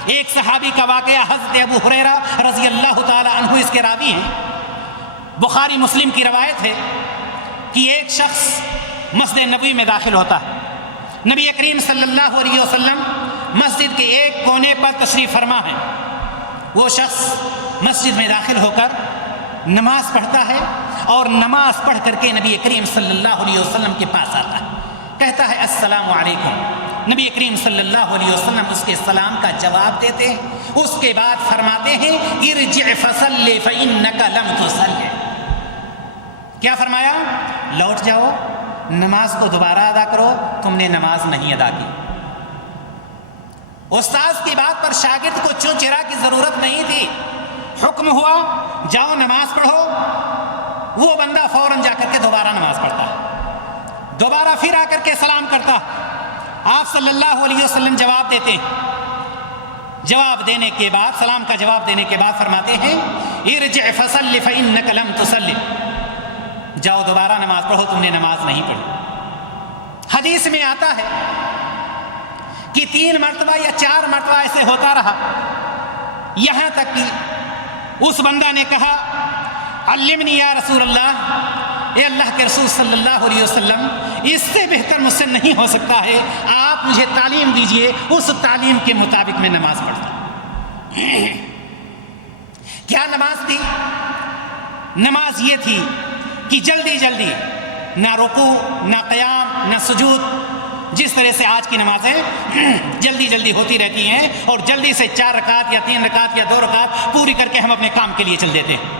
ایک صحابی کا واقعہ، حضرت ابو ہریرہ رضی اللہ تعالی عنہ اس کے راوی ہیں، بخاری مسلم کی روایت ہے کہ ایک شخص مسجد نبوی میں داخل ہوتا ہے، نبی کریم صلی اللہ علیہ وسلم مسجد کے ایک کونے پر تشریف فرما ہے، وہ شخص مسجد میں داخل ہو کر نماز پڑھتا ہے اور نماز پڑھ کر کے نبی کریم صلی اللہ علیہ وسلم کے پاس آتا ہے، کہتا ہے السلام علیکم۔ نبی کریم صلی اللہ علیہ وسلم اس کے سلام کا جواب دیتے ہیں، اس کے بعد فرماتے ہیں ارجع فصلی فإنک لم تصلی، کیا فرمایا؟ لوٹ جاؤ، نماز کو دوبارہ ادا کرو، تم نے نماز نہیں ادا کی۔ استاذ کی بات پر شاگرد کو چون چرا کی ضرورت نہیں تھی، حکم ہوا جاؤ نماز پڑھو، وہ بندہ فوراً جا کر کے دوبارہ نماز پڑھتا، دوبارہ پھر آ کر کے سلام کرتا، آپ صلی اللہ علیہ وسلم جواب دیتے جواب دینے کے بعد، سلام کا جواب دینے کے بعد فرماتے ہیں ارجع فصلی فإنک لم تصلی، جاؤ دوبارہ نماز پڑھو، تم نے نماز نہیں پڑھی۔ حدیث میں آتا ہے کہ 3 مرتبہ یا 4 مرتبہ ایسے ہوتا رہا، یہاں تک کہ اس بندہ نے کہا علمنی یا رسول اللہ، اے اللہ کے رسول صلی اللہ علیہ وسلم، اس سے بہتر مجھ سے نہیں ہو سکتا ہے، آپ مجھے تعلیم دیجئے، اس تعلیم کے مطابق میں نماز پڑھتا ہوں۔ کیا نماز تھی؟ نماز یہ تھی کہ جلدی جلدی، نہ رکوع نہ قیام نہ سجود، جس طرح سے آج کی نمازیں جلدی جلدی ہوتی رہتی ہیں اور جلدی سے 4 رکعت یا 3 رکعت یا 2 رکعت پوری کر کے ہم اپنے کام کے لیے چل دیتے ہیں۔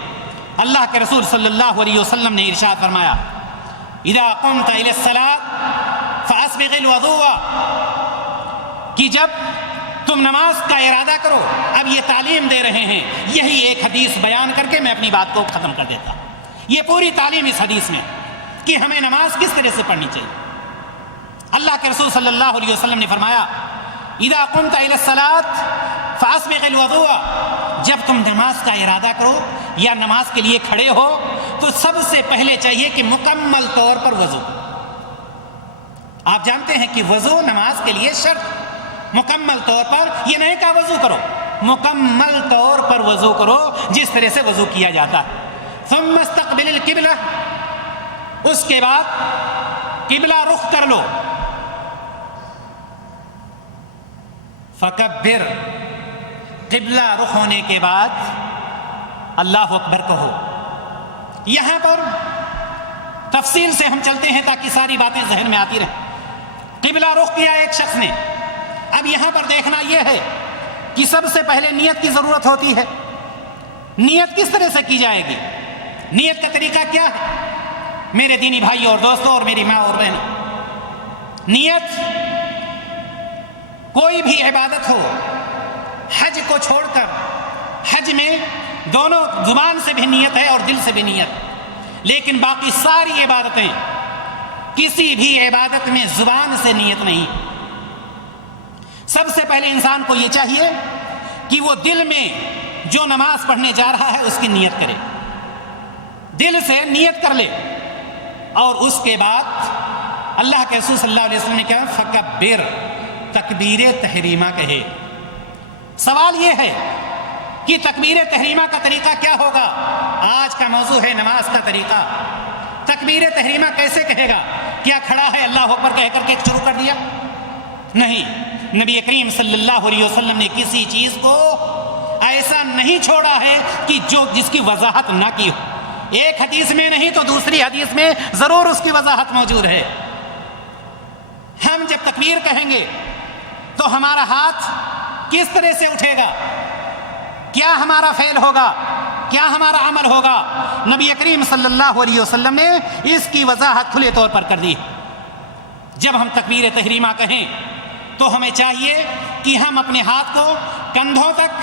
اللہ کے رسول صلی اللہ علیہ وسلم نے ارشاد فرمایا اذا قمت الى الصلاة فاسبغ الوضوء، کہ جب تم نماز کا ارادہ کرو، اب یہ تعلیم دے رہے ہیں، یہی ایک حدیث بیان کر کے میں اپنی بات کو ختم کر دیتا ہوں۔ یہ پوری تعلیم اس حدیث میں کہ ہمیں نماز کس طرح سے پڑھنی چاہیے۔ اللہ کے رسول صلی اللہ علیہ وسلم نے فرمایا اذا قمت الى الصلاة فاسبغ الوضوء، جب تم نماز کا ارادہ کرو یا نماز کے لیے کھڑے ہو تو سب سے پہلے چاہیے کہ مکمل طور پر وضو۔ آپ جانتے ہیں کہ وضو نماز کے لیے شرط، مکمل طور پر، یہ نہیں کہا وضو کرو، مکمل طور پر وضو کرو جس طرح سے وضو کیا جاتا ہے۔ ثم استقبل القبلہ، اس کے بعد قبلہ رخ کر لو، فکبر، قبلہ رخ ہونے کے بعد اللہ اکبر کہو۔ یہاں پر تفصیل سے ہم چلتے ہیں تاکہ ساری باتیں ذہن میں آتی رہیں۔ قبلہ رخ کیا ایک شخص نے، اب یہاں پر دیکھنا یہ ہے کہ سب سے پہلے نیت کی ضرورت ہوتی ہے۔ نیت کس طرح سے کی جائے گی؟ نیت کا طریقہ کیا ہے میرے دینی بھائی اور دوستوں اور میری ماں اور بہنیں؟ نیت کوئی بھی عبادت ہو، حج کو چھوڑ کر، حج میں دونوں زبان سے بھی نیت ہے اور دل سے بھی نیت، لیکن باقی ساری عبادتیں، کسی بھی عبادت میں زبان سے نیت نہیں۔ سب سے پہلے انسان کو یہ چاہیے کہ وہ دل میں جو نماز پڑھنے جا رہا ہے اس کی نیت کرے، دل سے نیت کر لے، اور اس کے بعد اللہ کے رسول صلی اللہ علیہ وسلم نے کہا فکبر، تکبیر تحریمہ کہے۔ سوال یہ ہے کہ تکبیر تحریمہ کا طریقہ کیا ہوگا؟ آج کا موضوع ہے نماز کا طریقہ۔ تکبیر تحریمہ کیسے کہے گا؟ کیا کھڑا ہے اللہ اکبر کہہ کر کے شروع کر دیا؟ نہیں، نبی کریم صلی اللہ علیہ وسلم نے کسی چیز کو ایسا نہیں چھوڑا ہے کہ جس کی وضاحت نہ کی ہو۔ ایک حدیث میں نہیں تو دوسری حدیث میں ضرور اس کی وضاحت موجود ہے۔ ہم جب تکبیر کہیں گے تو ہمارا ہاتھ کس طرح سے اٹھے گا؟ کیا ہمارا فعل ہوگا؟ کیا ہمارا عمل ہوگا؟ نبی کریم صلی اللہ علیہ وسلم نے اس کی وضاحت کھلے طور پر کر دی۔ جب ہم تکبیر تحریمہ کہیں تو ہمیں چاہیے کہ ہم اپنے ہاتھ کو کندھوں تک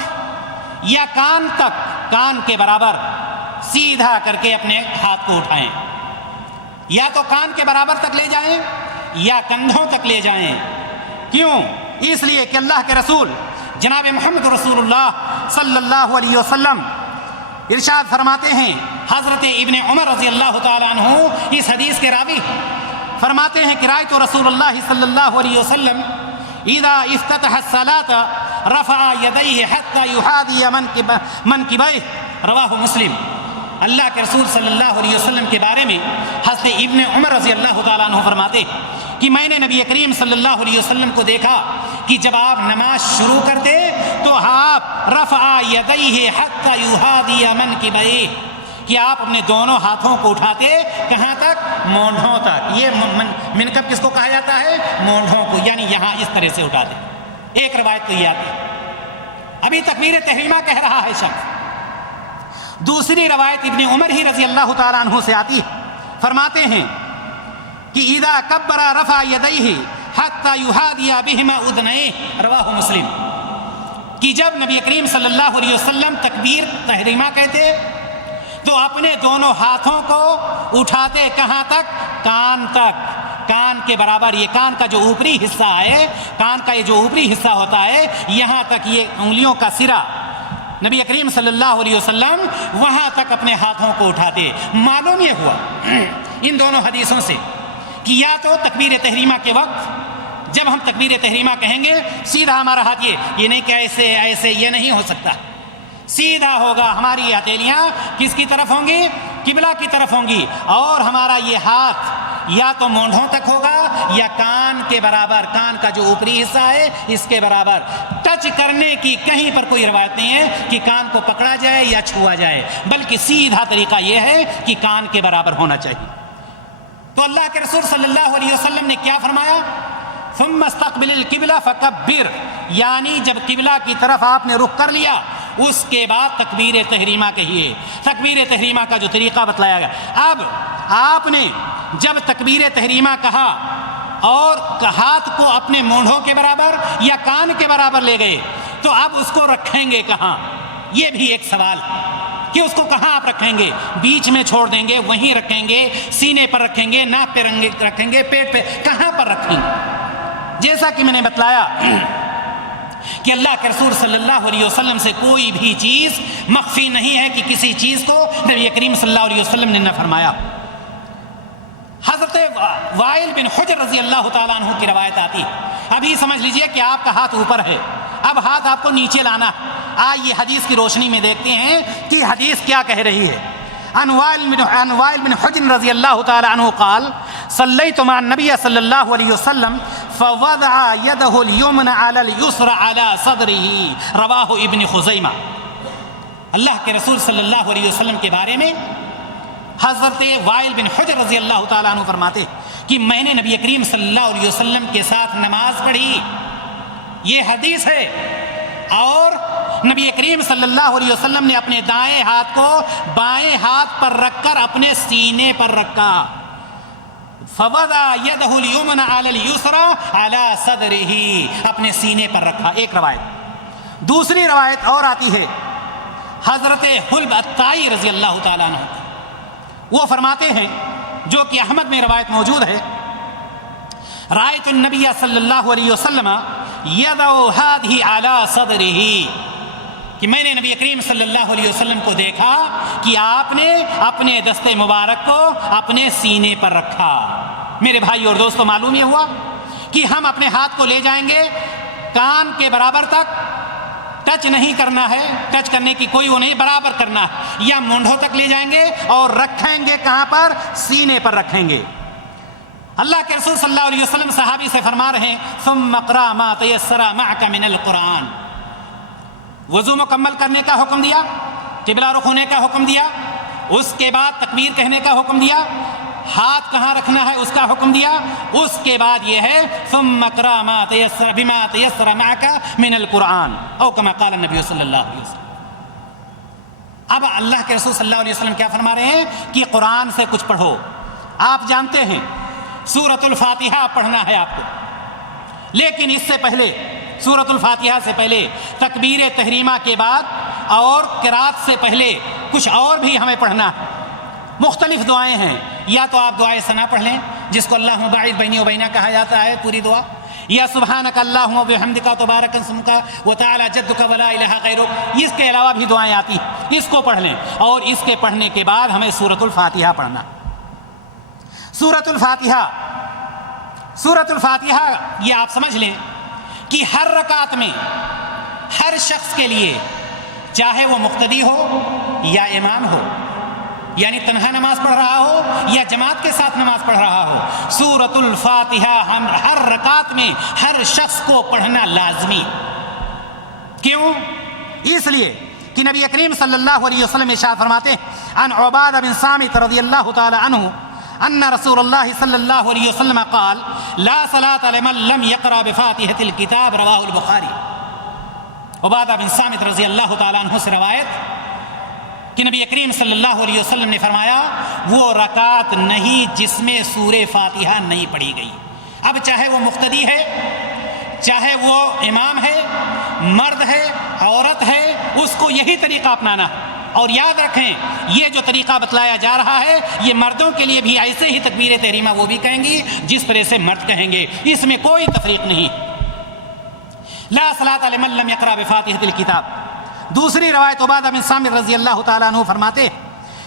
یا کان تک، کان کے برابر سیدھا کر کے اپنے ہاتھ کو اٹھائیں، یا تو کان کے برابر تک لے جائیں یا کندھوں تک لے جائیں۔ کیوں؟ اس لیے کہ اللہ کے رسول جناب محمد رسول اللہ صلی اللہ علیہ وسلم ارشاد فرماتے ہیں، حضرت ابن عمر رضی اللہ تعالیٰ عنہ اس حدیث کے راوی فرماتے ہیں کہ رأیت رسول اللہ صلی اللہ علیہ وسلم اذا افتتح الصلاة رفع یدیہ حتی یحاذی منکبیہ، رواہ مسلم۔ اللہ کے رسول صلی اللہ علیہ وسلم کے بارے میں حضرت ابن عمر رضی اللہ تعالیٰ عنہ فرماتے ہیں کہ میں نے نبی کریم صلی اللہ علیہ وسلم کو دیکھا کہ جب آپ نماز شروع کرتے تو آپ رفع یدیہ حتی یحاذی منکبیہ، کہ آپ اپنے دونوں ہاتھوں کو اٹھاتے کہاں تک؟ مونڈھوں تک۔ یہ منکب کس کو کہا جاتا ہے؟ مونڈھوں کو، یعنی یہاں اس طرح سے اٹھاتے۔ ایک روایت تو یہ آتی ہے، ابھی تکبیر تحریمہ کہہ رہا ہے شخص۔ دوسری روایت ابن عمر ہی رضی اللہ تعالیٰ عنہ سے آتی ہے، فرماتے ہیں کہ اذا کبر رفع یدیہ حتی یحاذی بہما اذنیہ، رواہ مسلم، کہ جب نبی کریم صلی اللہ علیہ وسلم تکبیر تحریمہ کہتے تو اپنے دونوں ہاتھوں کو اٹھاتے کہاں تک؟ کان تک، کان کے برابر، یہ کان کا جو اوپری حصہ ہے، کان کا یہ جو اوپری حصہ ہوتا ہے، یہاں تک یہ انگلیوں کا سرا نبی کریم صلی اللہ علیہ وسلم وہاں تک اپنے ہاتھوں کو اٹھاتے۔ معلوم یہ ہوا ان دونوں حدیثوں سے کہ یا تو تکبیر تحریمہ کے وقت جب ہم تکبیر تحریمہ کہیں گے سیدھا ہمارا ہاتھ یہ نہیں کہ ایسے ایسے، یہ نہیں ہو سکتا، سیدھا ہوگا، ہماری یہ ہتھیلیاں کس کی طرف ہوں گی؟ قبلہ کی طرف ہوں گی، اور ہمارا یہ ہاتھ یا تو مونڈھوں تک ہوگا یا کان کے برابر، کان کا جو اوپری حصہ ہے اس کے برابر۔ ٹچ کرنے کی کہیں پر کوئی روایت نہیں ہے کہ کان کو پکڑا جائے یا چھوا جائے، بلکہ سیدھا طریقہ یہ ہے کہ کان کے برابر ہونا چاہیے۔ تو اللہ کے رسول صلی اللہ علیہ وسلم نے کیا فرمایا؟ ثم استقبل القبلہ فکبر، یعنی جب قبلہ کی طرف آپ نے رخ کر لیا اس کے بعد تکبیر تحریمہ کہیے۔ تکبیر تحریمہ کا جو طریقہ بتلایا گیا، اب آپ نے جب تکبیر تحریمہ کہا اور ہاتھ کو اپنے مونڈھوں کے برابر یا کان کے برابر لے گئے، تو اب اس کو رکھیں گے کہاں؟ یہ بھی ایک سوال کہ اس کو کہاں آپ رکھیں گے؟ بیچ میں چھوڑ دیں گے، وہیں رکھیں گے، سینے پر رکھیں گے، ناک پہ رکھیں گے، پیٹ پہ، کہاں پر رکھیں گے؟ جیسا کہ میں نے بتلایا کہ اللہ کے رسول صلی اللہ علیہ وسلم سے کوئی بھی چیز مخفی نہیں ہے کہ کسی چیز کو نبی کریم صلی اللہ علیہ وسلم نے نہ فرمایا۔ حضرت وائل بن حجر رضی اللہ تعالیٰ عنہ کی روایت آتی، ابھی سمجھ لیجئے کہ آپ کا ہاتھ اوپر ہے، اب ہاتھ آپ کو نیچے لانا۔ آئیے حدیث کی روشنی میں دیکھتے ہیں کہ حدیث کیا کہہ رہی ہے۔ عن وائل بن حجر رضی اللہ تعالیٰ عنہ قال صلیت مع النبی صلی اللہ علیہ وسلم فوضع يده اليمنى على اليسرى على صدره، رواہ ابن خزیمہ۔ اللہ کے رسول صلی اللہ علیہ وسلم کے بارے میں حضرت وائل بن حجر رضی اللہ تعالیٰ عنہ فرماتے کہ میں نے نبی کریم صلی اللہ علیہ وسلم کے ساتھ نماز پڑھی، یہ حدیث ہے، اور نبی کریم صلی اللہ علیہ وسلم نے اپنے دائیں ہاتھ کو بائیں ہاتھ پر رکھ کر اپنے سینے پر رکھا۔ فوضع يده اليمنى على اليسرى على صدره، اپنے سینے پر رکھا، ایک روایت۔ دوسری روایت اور آتی ہے حضرت حلب الطائی رضی اللہ تعالیٰ عنہ، وہ فرماتے ہیں جو کہ احمد میں روایت موجود ہے، رأیت النبی صلی اللہ علیہ وسلم يضع هذه على صدره، کہ میں نے نبی کریم صلی اللہ علیہ وسلم کو دیکھا کہ آپ نے اپنے دست مبارک کو اپنے سینے پر رکھا۔ میرے بھائی اور دوستو، معلوم یہ ہوا کہ ہم اپنے ہاتھ کو لے جائیں گے کان کے برابر تک، ٹچ نہیں کرنا ہے، ٹچ کرنے کی کوئی وہ نہیں، برابر کرنا ہے، یا مونڈھوں تک لے جائیں گے اور رکھیں گے کہاں پر؟ سینے پر رکھیں گے۔ اللہ کے رسول صلی اللہ علیہ وسلم صحابی سے فرما رہے ہیں ثم اقرأ ما تيسر معك من القرآن، وضو مکمل کرنے کا حکم دیا، قبلہ رخ ہونے کا حکم دیا، اس کے بعد تکبیر کہنے کا حکم دیا، ہاتھ کہاں رکھنا ہے اس کا حکم دیا، اس کے بعد یہ ہے ثم اقرأ ما تيسر بما تيسر معك من القرآن او كما قال النبي صلی اللہ علیہ وسلم۔ اب اللہ کے رسول صلی اللہ علیہ وسلم کیا فرما رہے ہیں کہ قرآن سے کچھ پڑھو۔ آپ جانتے ہیں سورۃ الفاتحہ پڑھنا ہے آپ کو، لیکن اس سے پہلے سورۃ الفاتحہ سے پہلے، تکبیر تحریمہ کے بعد اور قرات سے پہلے کچھ اور بھی ہمیں پڑھنا ہے۔ مختلف دعائیں ہیں، یا تو آپ دعائے ثنا پڑھ لیں جس کو اللہم باعث بینی و بینہ کہا جاتا ہے پوری دعا، یا سبحانک اللہم و بحمدک تبارک اسمک و تعالی جدک ولا الہ غیرک، اس کے علاوہ بھی دعائیں آتی ہیں، اس کو پڑھ لیں، اور اس کے پڑھنے کے بعد ہمیں سورۃ الفاتحہ پڑھنا۔ سورۃ الفاتحہ یہ آپ سمجھ لیں کہ ہر رکعت میں ہر شخص کے لیے، چاہے وہ مقتدی ہو یا امام ہو، یعنی تنہا نماز پڑھ رہا ہو یا جماعت کے ساتھ نماز پڑھ رہا ہو، سورۃ الفاتحہ ہم ہر رکعت میں ہر شخص کو پڑھنا لازمی۔ کیوں؟ اس لیے کہ نبی کریم صلی اللہ علیہ وسلم ارشاد فرماتے ہیں عن عبادہ بن صامت رضی اللہ تعالی عنہ ان رسول اللہ صلی اللہ علیہ وسلم قال لا صلاۃ لمن لم یقرأ بفاتحۃ الکتاب، رواہ البخاری۔ عبادہ بن صامت رضی اللہ تعالیٰ عنہ سے روایت کہ نبی کریم صلی اللہ علیہ وسلم نے فرمایا وہ رکعت نہیں جس میں سورہ فاتحہ نہیں پڑھی گئی۔ اب چاہے وہ مقتدی ہے، چاہے وہ امام ہے، مرد ہے، عورت ہے، اس کو یہی طریقہ اپنانا ہے اور یاد رکھیں یہ جو طریقہ بتلایا جا رہا ہے یہ مردوں کے لیے بھی ایسے ہی تکبیر تحریمہ وہ بھی کہیں گی جس طرح سے مرد کہیں گے، اس میں کوئی تفریق نہیں۔ لا صلاۃ لمن لم یقرأ بفاتحۃ الکتاب۔ دوسری روایت عبادہ بن صامت رضی اللہ تعالیٰ عنہ فرماتے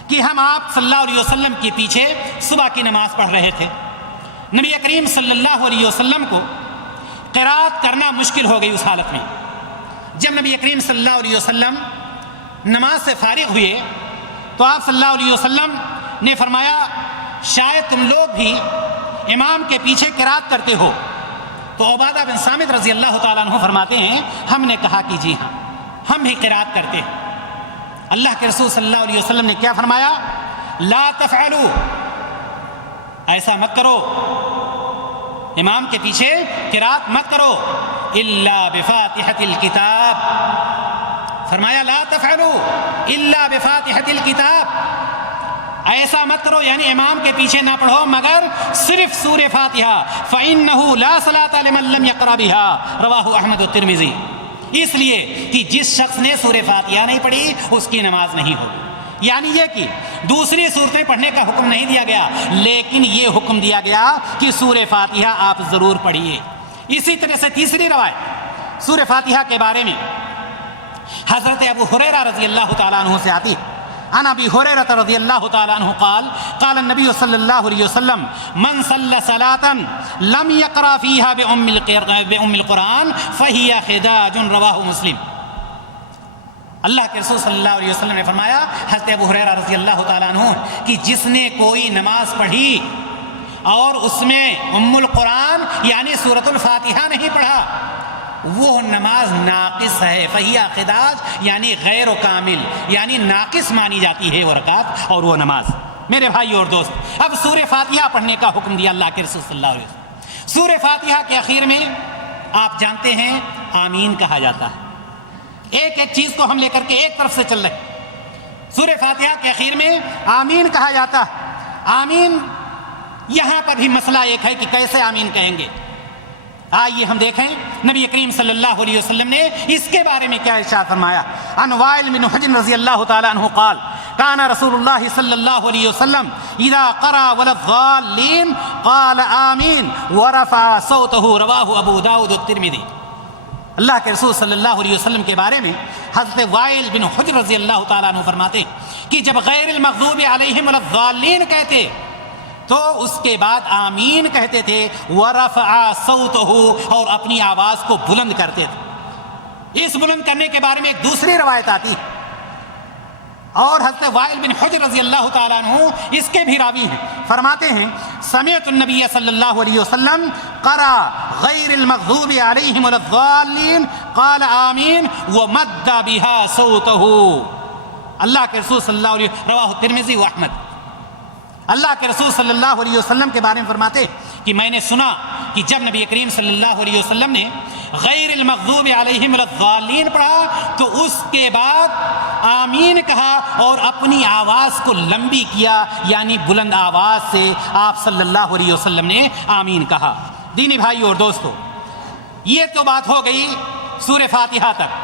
کہ ہم آپ صلی اللہ علیہ وسلم کے پیچھے صبح کی نماز پڑھ رہے تھے، نبی کریم صلی اللہ علیہ وسلم کو قرات کرنا مشکل ہو گئی اس حالت میں۔ جب نبی کریم صلی اللہ علیہ وسلم نماز سے فارغ ہوئے تو آپ صلی اللہ علیہ وسلم نے فرمایا شاید تم لوگ بھی امام کے پیچھے قرات کرتے ہو، تو عبادہ بن صامت رضی اللہ تعالیٰ عنہ فرماتے ہیں ہم نے کہا کہ جی ہاں ہم بھی قرات کرتے ہیں۔ اللہ کے رسول صلی اللہ علیہ وسلم نے کیا فرمایا؟ لا تفعلوا، ایسا مت کرو، امام کے پیچھے قرات مت کرو، الا بفاتحۃ الکتاب، فرمایا لا تفعلوا الا بفاتحۃ الکتاب، ایسا مت کرو یعنی امام کے پیچھے نہ پڑھو مگر صرف سورہ فاتحہ، فإنہ لا صلاۃ لمن لم یقرأ بها، رواہ احمد الترمذی، اس لیے کہ جس شخص نے سورہ فاتحہ نہیں پڑھی اس کی نماز نہیں ہوگی۔ یعنی یہ کہ دوسری صورتیں پڑھنے کا حکم نہیں دیا گیا لیکن یہ حکم دیا گیا کہ سورہ فاتحہ آپ ضرور پڑھیے۔ اسی طرح سے تیسری روایت سورہ فاتحہ کے بارے میں حضرت ابو ہریرہ رضی اللہ تعالیٰ عنہ سے آتی ہے، عن ابی ہریرہ رضی اللہ تعالیٰ عنہ قال قال النبی صلی اللہ علیہ وسلم من صلی صلاۃ لم یقرأ فیہا بأم القرآن فہی خداج، رواہ مسلم۔ اللہ کے رسول صلی اللہ علیہ وسلم نے فرمایا حضرت ابو ہریرہ رضی اللہ تعالیٰ عنہ کہ جس نے کوئی نماز پڑھی اور اس میں ام القرآن یعنی سورۃ الفاتحہ نہیں پڑھا وہ نماز ناقص ہے، فہی خداج یعنی غیر و کامل، یعنی ناقص مانی جاتی ہے وہ رکعت اور وہ نماز۔ میرے بھائی اور دوست، اب سورہ فاتحہ پڑھنے کا حکم دیا اللہ کے رسول صلی اللہ علیہ وسلم۔ سورہ فاتحہ کے اخیر میں آپ جانتے ہیں آمین کہا جاتا ہے۔ ایک ایک چیز کو ہم لے کر کے ایک طرف سے چل رہے ہیں۔ سورہ فاتحہ کے اخیر میں آمین کہا جاتا ہے۔ آمین یہاں پر بھی مسئلہ ایک ہے کہ کیسے آمین کہیں گے۔ آئیے ہم دیکھیں نبی کریم صلی اللہ علیہ وسلم نے اس کے بارے میں کیا ارشاد فرمایا۔ عن وائل بن حجر رضی اللہ تعالی عنہ قال کان رسول اللہ صلی اللہ علیہ وسلم اذا قرأ ولا الضالین قال آمین ورفع صوته، رواہ ابو داؤد الترمذی۔ اللہ کے رسول صلی اللہ علیہ وسلم کے بارے میں حضرت وائل بن حجر رضی اللہ تعالیٰ عنہ فرماتے کہ جب غیر المغضوب علیہم ولا الضالین کہتے تو اس کے بعد آمین کہتے تھے، ورفع صوتہ، اور اپنی آواز کو بلند کرتے تھے۔ اس بلند کرنے کے بارے میں ایک دوسری روایت آتی ہے اور حضرت وائل بن حجر رضی اللہ تعالیٰ عنہ اس کے بھی راوی ہیں، فرماتے ہیں سمعت النبی صلی اللہ علیہ وسلم قرأ غیر المغضوب علیہم ولا الضالین قال آمین ومد بها صوتہ۔ اللہ کے رسول صلی اللہ علیہ وسلم، رواہ الترمذی و احمد۔ اللہ کے رسول صلی اللہ علیہ وسلم کے بارے میں فرماتے کہ میں نے سنا کہ جب نبی کریم صلی اللہ علیہ وسلم نے غیر المغضوب علیہم ولا الضالین پڑھا تو اس کے بعد آمین کہا اور اپنی آواز کو لمبی کیا، یعنی بلند آواز سے آپ صلی اللہ علیہ وسلم نے آمین کہا۔ دینی بھائی اور دوستو، یہ تو بات ہو گئی سورہ فاتحہ تک۔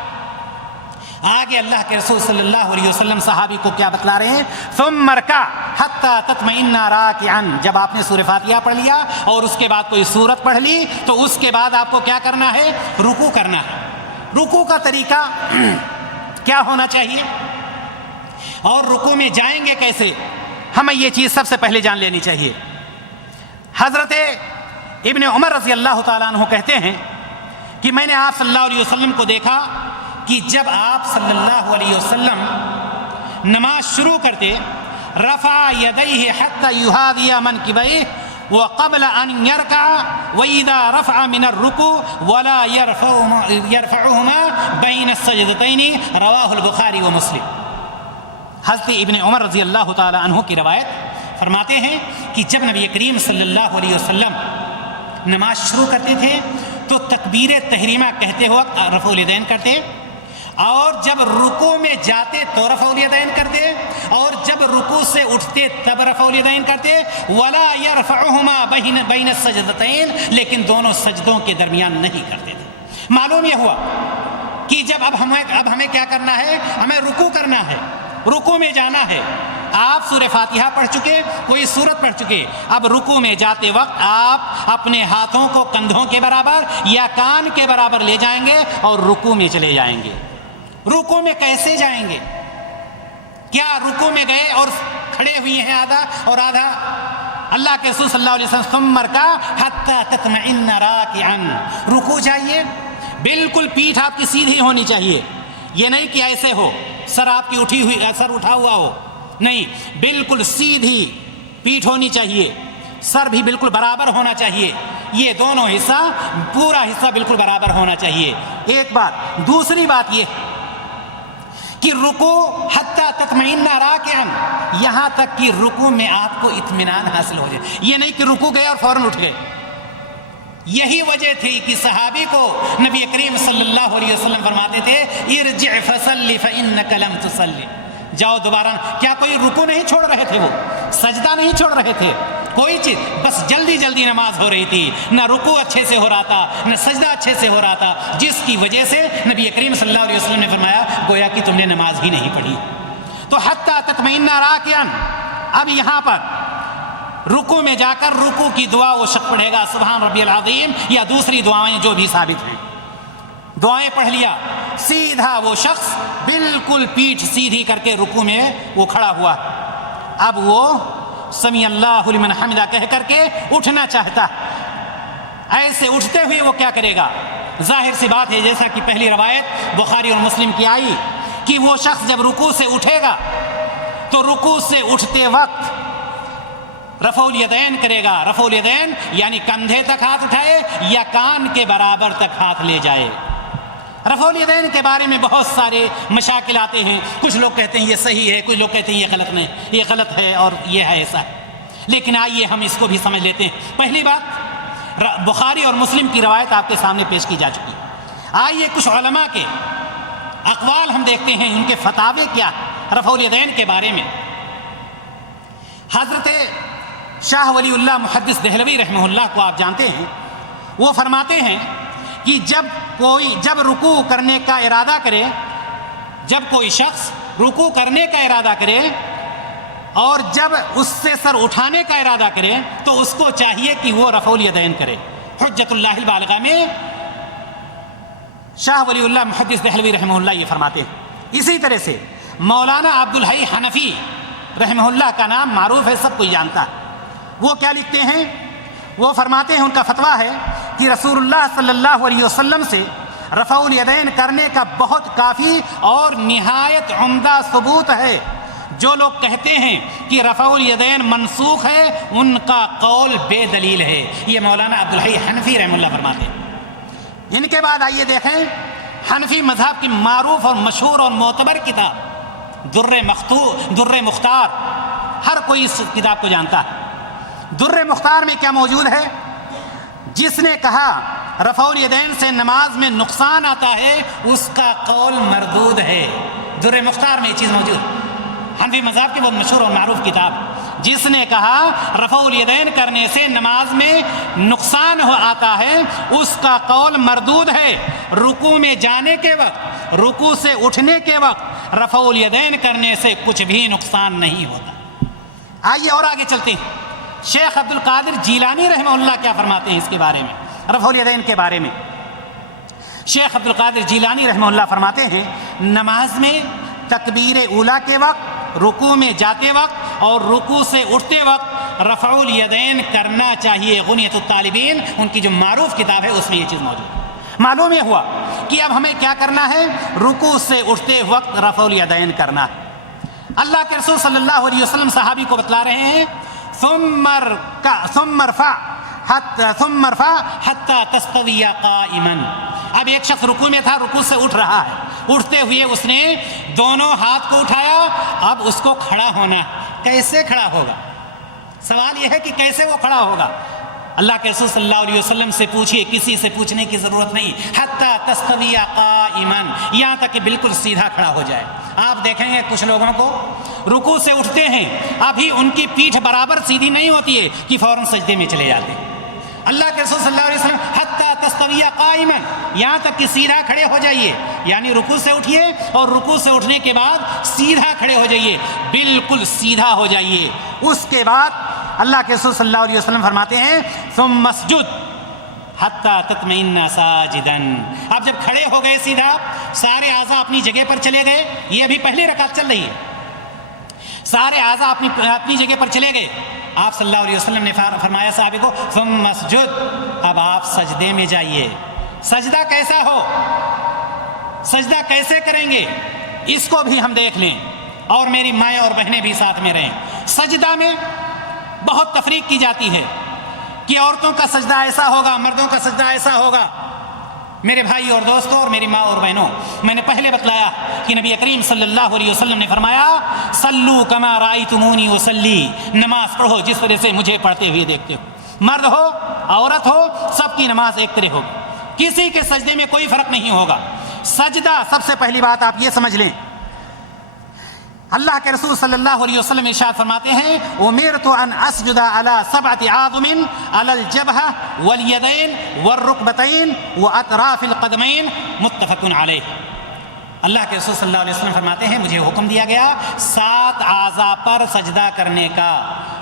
آگے اللہ کے رسول صلی اللہ علیہ وسلم صحابی کو کیا بتلا رہے ہیں؟ ثم ارکع حتی تطمئن راکعا، جب آپ نے سورہ فاتحہ پڑھ لیا اور اس کے بعد کوئی سورت پڑھ لی تو اس کے بعد آپ کو کیا کرنا ہے؟ رکوع کرنا ہے۔ رکوع کا طریقہ کیا ہونا چاہیے اور رکوع میں جائیں گے کیسے، ہمیں یہ چیز سب سے پہلے جان لینی چاہیے۔ حضرت ابن عمر رضی اللہ تعالیٰ عنہ کہتے ہیں کہ میں نے آپ صلی اللہ علیہ وسلم کو دیکھا کہ جب آپ صلی اللہ علیہ وسلم نماز شروع کرتے رفع یدیہ حتی یحاذی منکبیہ وقبل ان یرکع واذا رفع من الرکوع ولا یرفعہما بین السجدتین، رواہ البخاری و مسلم۔ حضرت ابن عمر رضی اللہ تعالی عنہ کی روایت فرماتے ہیں کہ جب نبی کریم صلی اللہ علیہ وسلم نماز شروع کرتے تھے تو تکبیر تحریمہ کہتے وقت رفع الیدین کرتے، اور جب رکوع میں جاتے تو رفع الیدین کرتے، اور جب رکوع سے اٹھتے تب رفع الیدین کرتے، ولا یرفعہما بین السجدتین، لیکن دونوں سجدوں کے درمیان نہیں کرتے تھے۔ معلوم یہ ہوا کہ جب اب ہمیں کیا کرنا ہے؟ ہمیں رکوع کرنا ہے رکوع میں جانا ہے، آپ سورہ فاتحہ پڑھ چکے، کوئی سورت پڑھ چکے، اب رکوع میں جاتے وقت آپ اپنے ہاتھوں کو کندھوں کے برابر یا کان کے برابر لے جائیں گے اور رکوع میں چلے جائیں گے۔ رکوع میں کیسے جائیں گے؟ کیا رکوع میں گئے اور کھڑے ہوئے ہیں آدھا اور آدھا؟ اللہ کے رسول صلی اللہ علیہ وسلم ثم ارکع حتی تطمئن راکعا، رکوع چاہیے، بالکل پیٹھ آپ کی سیدھی ہونی چاہیے، یہ نہیں کہ ایسے ہو سر آپ کی اٹھی ہوئی، سر اٹھا ہوا ہو، نہیں، بالکل سیدھی پیٹھ ہونی چاہیے، سر بھی بالکل برابر ہونا چاہیے، یہ دونوں حصہ، پورا حصہ بالکل برابر ہونا چاہیے۔ ایک بات۔ دوسری بات یہ کہ رکوع حتی تطمئن راکعا، یہاں تک کہ رکوع میں آپ کو اطمینان حاصل ہو جائے، یہ نہیں کہ رکوع گئے اور فوراً اٹھ گئے۔ یہی وجہ تھی کہ صحابی کو نبی کریم صلی اللہ علیہ وسلم فرماتے تھے ارجع فصلی فإنک لم تصلی، جاؤ دوبارہ۔ کیا کوئی رکوع نہیں چھوڑ رہے تھے، وہ سجدہ نہیں چھوڑ رہے تھے، کوئی چیز، بس جلدی جلدی نماز ہو رہی تھی، نہ رکوع اچھے سے ہو رہا تھا نہ سجدہ اچھے سے ہو رہا تھا، جس کی وجہ سے نبی کریم صلی اللہ علیہ وسلم نے فرمایا گویا کہ تم نے نماز ہی نہیں پڑھی۔ تو حتی تطمئن راکعا، اب یہاں پر رکوع میں جا کر رکوع کی دعا وہ شخص پڑھے گا سبحان ربی العظیم یا دوسری دعائیں جو بھی ثابت ہیں، دعائیں پڑھ لیا، سیدھا وہ شخص بالکل پیٹھ سیدھی کر کے رکوع میں وہ کھڑا ہوا، اب وہ سمیع اللہ لمن حمدہ کہہ کر کے اٹھنا چاہتا ہے۔ ایسے اٹھتے ہوئے وہ کیا کرے گا؟ ظاہر سی بات ہے، جیسا کہ پہلی روایت بخاری اور مسلم کی آئی کہ وہ شخص جب رکوع سے اٹھے گا تو رکوع سے اٹھتے وقت رفع الیدین کرے گا، رفع الیدین یعنی کندھے تک ہاتھ اٹھائے یا کان کے برابر تک ہاتھ لے جائے۔ رفع الیدین کے بارے میں بہت سارے مشاکل آتے ہیں، کچھ لوگ کہتے ہیں یہ صحیح ہے، کچھ لوگ کہتے ہیں یہ غلط نہیں، یہ غلط ہے اور یہ ہے ایسا ہے، لیکن آئیے ہم اس کو بھی سمجھ لیتے ہیں۔ پہلی بات، بخاری اور مسلم کی روایت آپ کے سامنے پیش کی جا چکی ہے، آئیے کچھ علماء کے اقوال ہم دیکھتے ہیں، ان کے فتاوے کیا رفع الیدین کے بارے میں۔ حضرت شاہ ولی اللہ محدث دہلوی رحمہ اللہ کو آپ جانتے ہیں، وہ فرماتے ہیں کہ جب رکوع کرنے کا ارادہ کرے، جب کوئی شخص رکوع کرنے کا ارادہ کرے اور جب اس سے سر اٹھانے کا ارادہ کرے تو اس کو چاہیے کہ وہ رفع الیدین کرے۔ حجت اللہ البالغہ میں شاہ ولی اللہ محدث دہلوی رحمہ اللہ یہ فرماتے ہیں۔ اسی طرح سے مولانا عبدالحی حنفی رحمہ اللہ کا نام معروف ہے، سب کوئی جانتا ہے، وہ کیا لکھتے ہیں؟ وہ فرماتے ہیں، ان کا فتویٰ ہے کہ رسول اللہ صلی اللہ علیہ وسلم سے رفع الیدین کرنے کا بہت کافی اور نہایت عمدہ ثبوت ہے۔ جو لوگ کہتے ہیں کہ رفع الیدین منسوخ ہے ان کا قول بے دلیل ہے، یہ مولانا عبدالحی حنفی رحمہ اللہ فرماتے ہیں۔ ان کے بعد آئیے دیکھیں حنفی مذہب کی معروف اور مشہور اور معتبر کتاب در مختار، ہر کوئی اس کتاب کو جانتا ہے۔ در مختار میں کیا موجود ہے؟ جس نے کہا رفع الیدین سے نماز میں نقصان آتا ہے اس کا قول مردود ہے۔ در مختار میں یہ چیز موجود ہے، حنفی مذہب کی بہت مشہور اور معروف کتاب۔ جس نے کہا رفع الیدین کرنے سے نماز میں نقصان آتا ہے اس کا قول مردود ہے۔ رکوع میں جانے کے وقت، رکوع سے اٹھنے کے وقت رفع الیدین کرنے سے کچھ بھی نقصان نہیں ہوتا۔ آئیے اور آگے چلتے ہیں، شیخ عبد القادر جیلانی رحمہ اللہ کیا فرماتے ہیں اس کے بارے میں، رفع الیدین کے بارے میں۔ شیخ عبد القادر جیلانی رحمہ اللہ فرماتے ہیں نماز میں تکبیر اولیٰ کے وقت، رکوع میں جاتے وقت اور رکوع سے اٹھتے وقت رفع الیدین کرنا چاہیے۔ غنیۃ الطالبین ان کی جو معروف کتاب ہے اس میں یہ چیز موجود ہے۔ معلوم یہ ہوا کہ اب ہمیں کیا کرنا ہے؟ رکوع سے اٹھتے وقت رفع الیدین کرنا ہے۔ اللہ کے رسول صلی اللہ علیہ وسلم صحابی کو بتلا رہے ہیں ثم ارفع حتى تستوي قائما۔ اب ایک شخص رکوع میں تھا، رکوع سے اٹھ رہا ہے، اٹھتے ہوئے اس نے دونوں ہاتھ کو اٹھایا، اب اس کو کھڑا ہونا، کیسے کھڑا ہوگا؟ سوال یہ ہے کہ کیسے وہ کھڑا ہوگا؟ اللہ کے رسول صلی اللہ علیہ وسلم سے پوچھیے، کسی سے پوچھنے کی ضرورت نہیں۔ حتی تستوی قائما، یہاں تک کہ بالکل سیدھا کھڑا ہو جائے۔ آپ دیکھیں گے کچھ لوگوں کو رکوع سے اٹھتے ہیں، ابھی ان کی پیٹھ برابر سیدھی نہیں ہوتی ہے کہ فوراً سجدے میں چلے جاتے ہیں۔ اللہ کے رسول صلی اللہ علیہ وسلم حتی تستوی قائما، یہاں تک کہ سیدھا کھڑے ہو جائیے، یعنی رکوع سے اٹھیے اور رکوع سے اٹھنے کے بعد سیدھا کھڑے ہو جائیے، بالکل سیدھا ہو جائیے۔ اس کے بعد اللہ کے رسول صلی اللہ علیہ وسلم فرماتے ہیں ثم اسجد حتی تطمئن ساجدا، آپ جب کھڑے ہو گئے سیدھا، سارے اعضاء اپنی جگہ پر چلے گئے، یہ ابھی پہلی رکعت چل رہی ہے، سارے اعضاء اپنی جگہ پر چلے گئے، آپ صلی اللہ علیہ وسلم نے فرمایا صحابی کو ثم اسجد، اب آپ سجدے میں جائیے۔ سجدہ کیسا ہو، سجدہ کیسے کریں گے، اس کو بھی ہم دیکھ لیں، اور میری مائیں اور بہنیں بھی ساتھ میں رہیں۔ سجدہ میں بہت تفریق کی جاتی ہے کہ عورتوں کا سجدہ ایسا ہوگا، مردوں کا سجدہ ایسا ہوگا۔ میرے بھائی اور دوستوں اور میری ماں اور بہنوں، میں نے پہلے بتلایا کہ نبی کریم صلی اللہ علیہ وسلم نے فرمایا صلو کما رأیتمونی اصلی، نماز پڑھو جس طرح سے مجھے پڑھتے ہوئے دیکھتے ہو، مرد ہو عورت ہو سب کی نماز ایک طرح ہوگی، کسی کے سجدے میں کوئی فرق نہیں ہوگا۔ سجدہ، سب سے پہلی بات آپ یہ سمجھ لیں، اللہ کے رسول صلی اللہ علیہ وسلم ارشاد فرماتے ہیں امرت ان اسجد علی 7 اعظم علی الجبہہ والیدین والرکبتین واطراف القدمین، متفق علیہ۔ اللہ کے رسول صلی اللہ علیہ وسلم فرماتے ہیں مجھے حکم دیا گیا 7 اعضاء پر سجدہ کرنے کا،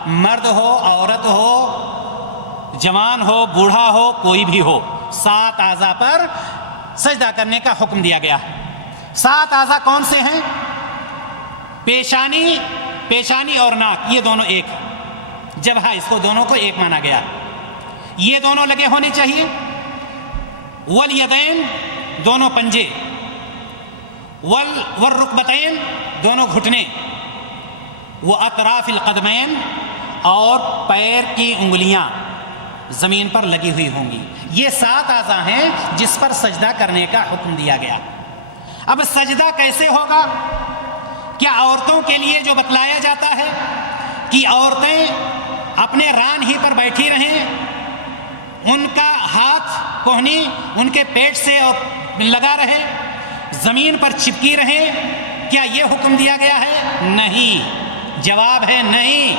مرد ہو عورت ہو جوان ہو بوڑھا ہو کوئی بھی ہو، 7 اعضاء پر سجدہ کرنے کا حکم دیا گیا۔ 7 اعضاء کون سے ہیں؟ پیشانی اور ناک، یہ دونوں ایک، جبہہ اس کو دونوں کو ایک مانا گیا، یہ دونوں لگے ہونے چاہیے۔ والیدین، دونوں پنجے، والرکبتین، دونوں گھٹنے، واطراف القدمین، اور پیر کی انگلیاں زمین پر لگی ہوئی ہوں گی۔ یہ 7 اعضاء ہیں جس پر سجدہ کرنے کا حکم دیا گیا۔ اب سجدہ کیسے ہوگا؟ کیا عورتوں کے لیے جو بتلایا جاتا ہے کہ عورتیں اپنے ران ہی پر بیٹھی رہیں، ان کا ہاتھ کوہنی ان کے پیٹ سے لگا رہے، زمین پر چپکی رہیں، کیا یہ حکم دیا گیا ہے؟ نہیں، جواب ہے نہیں۔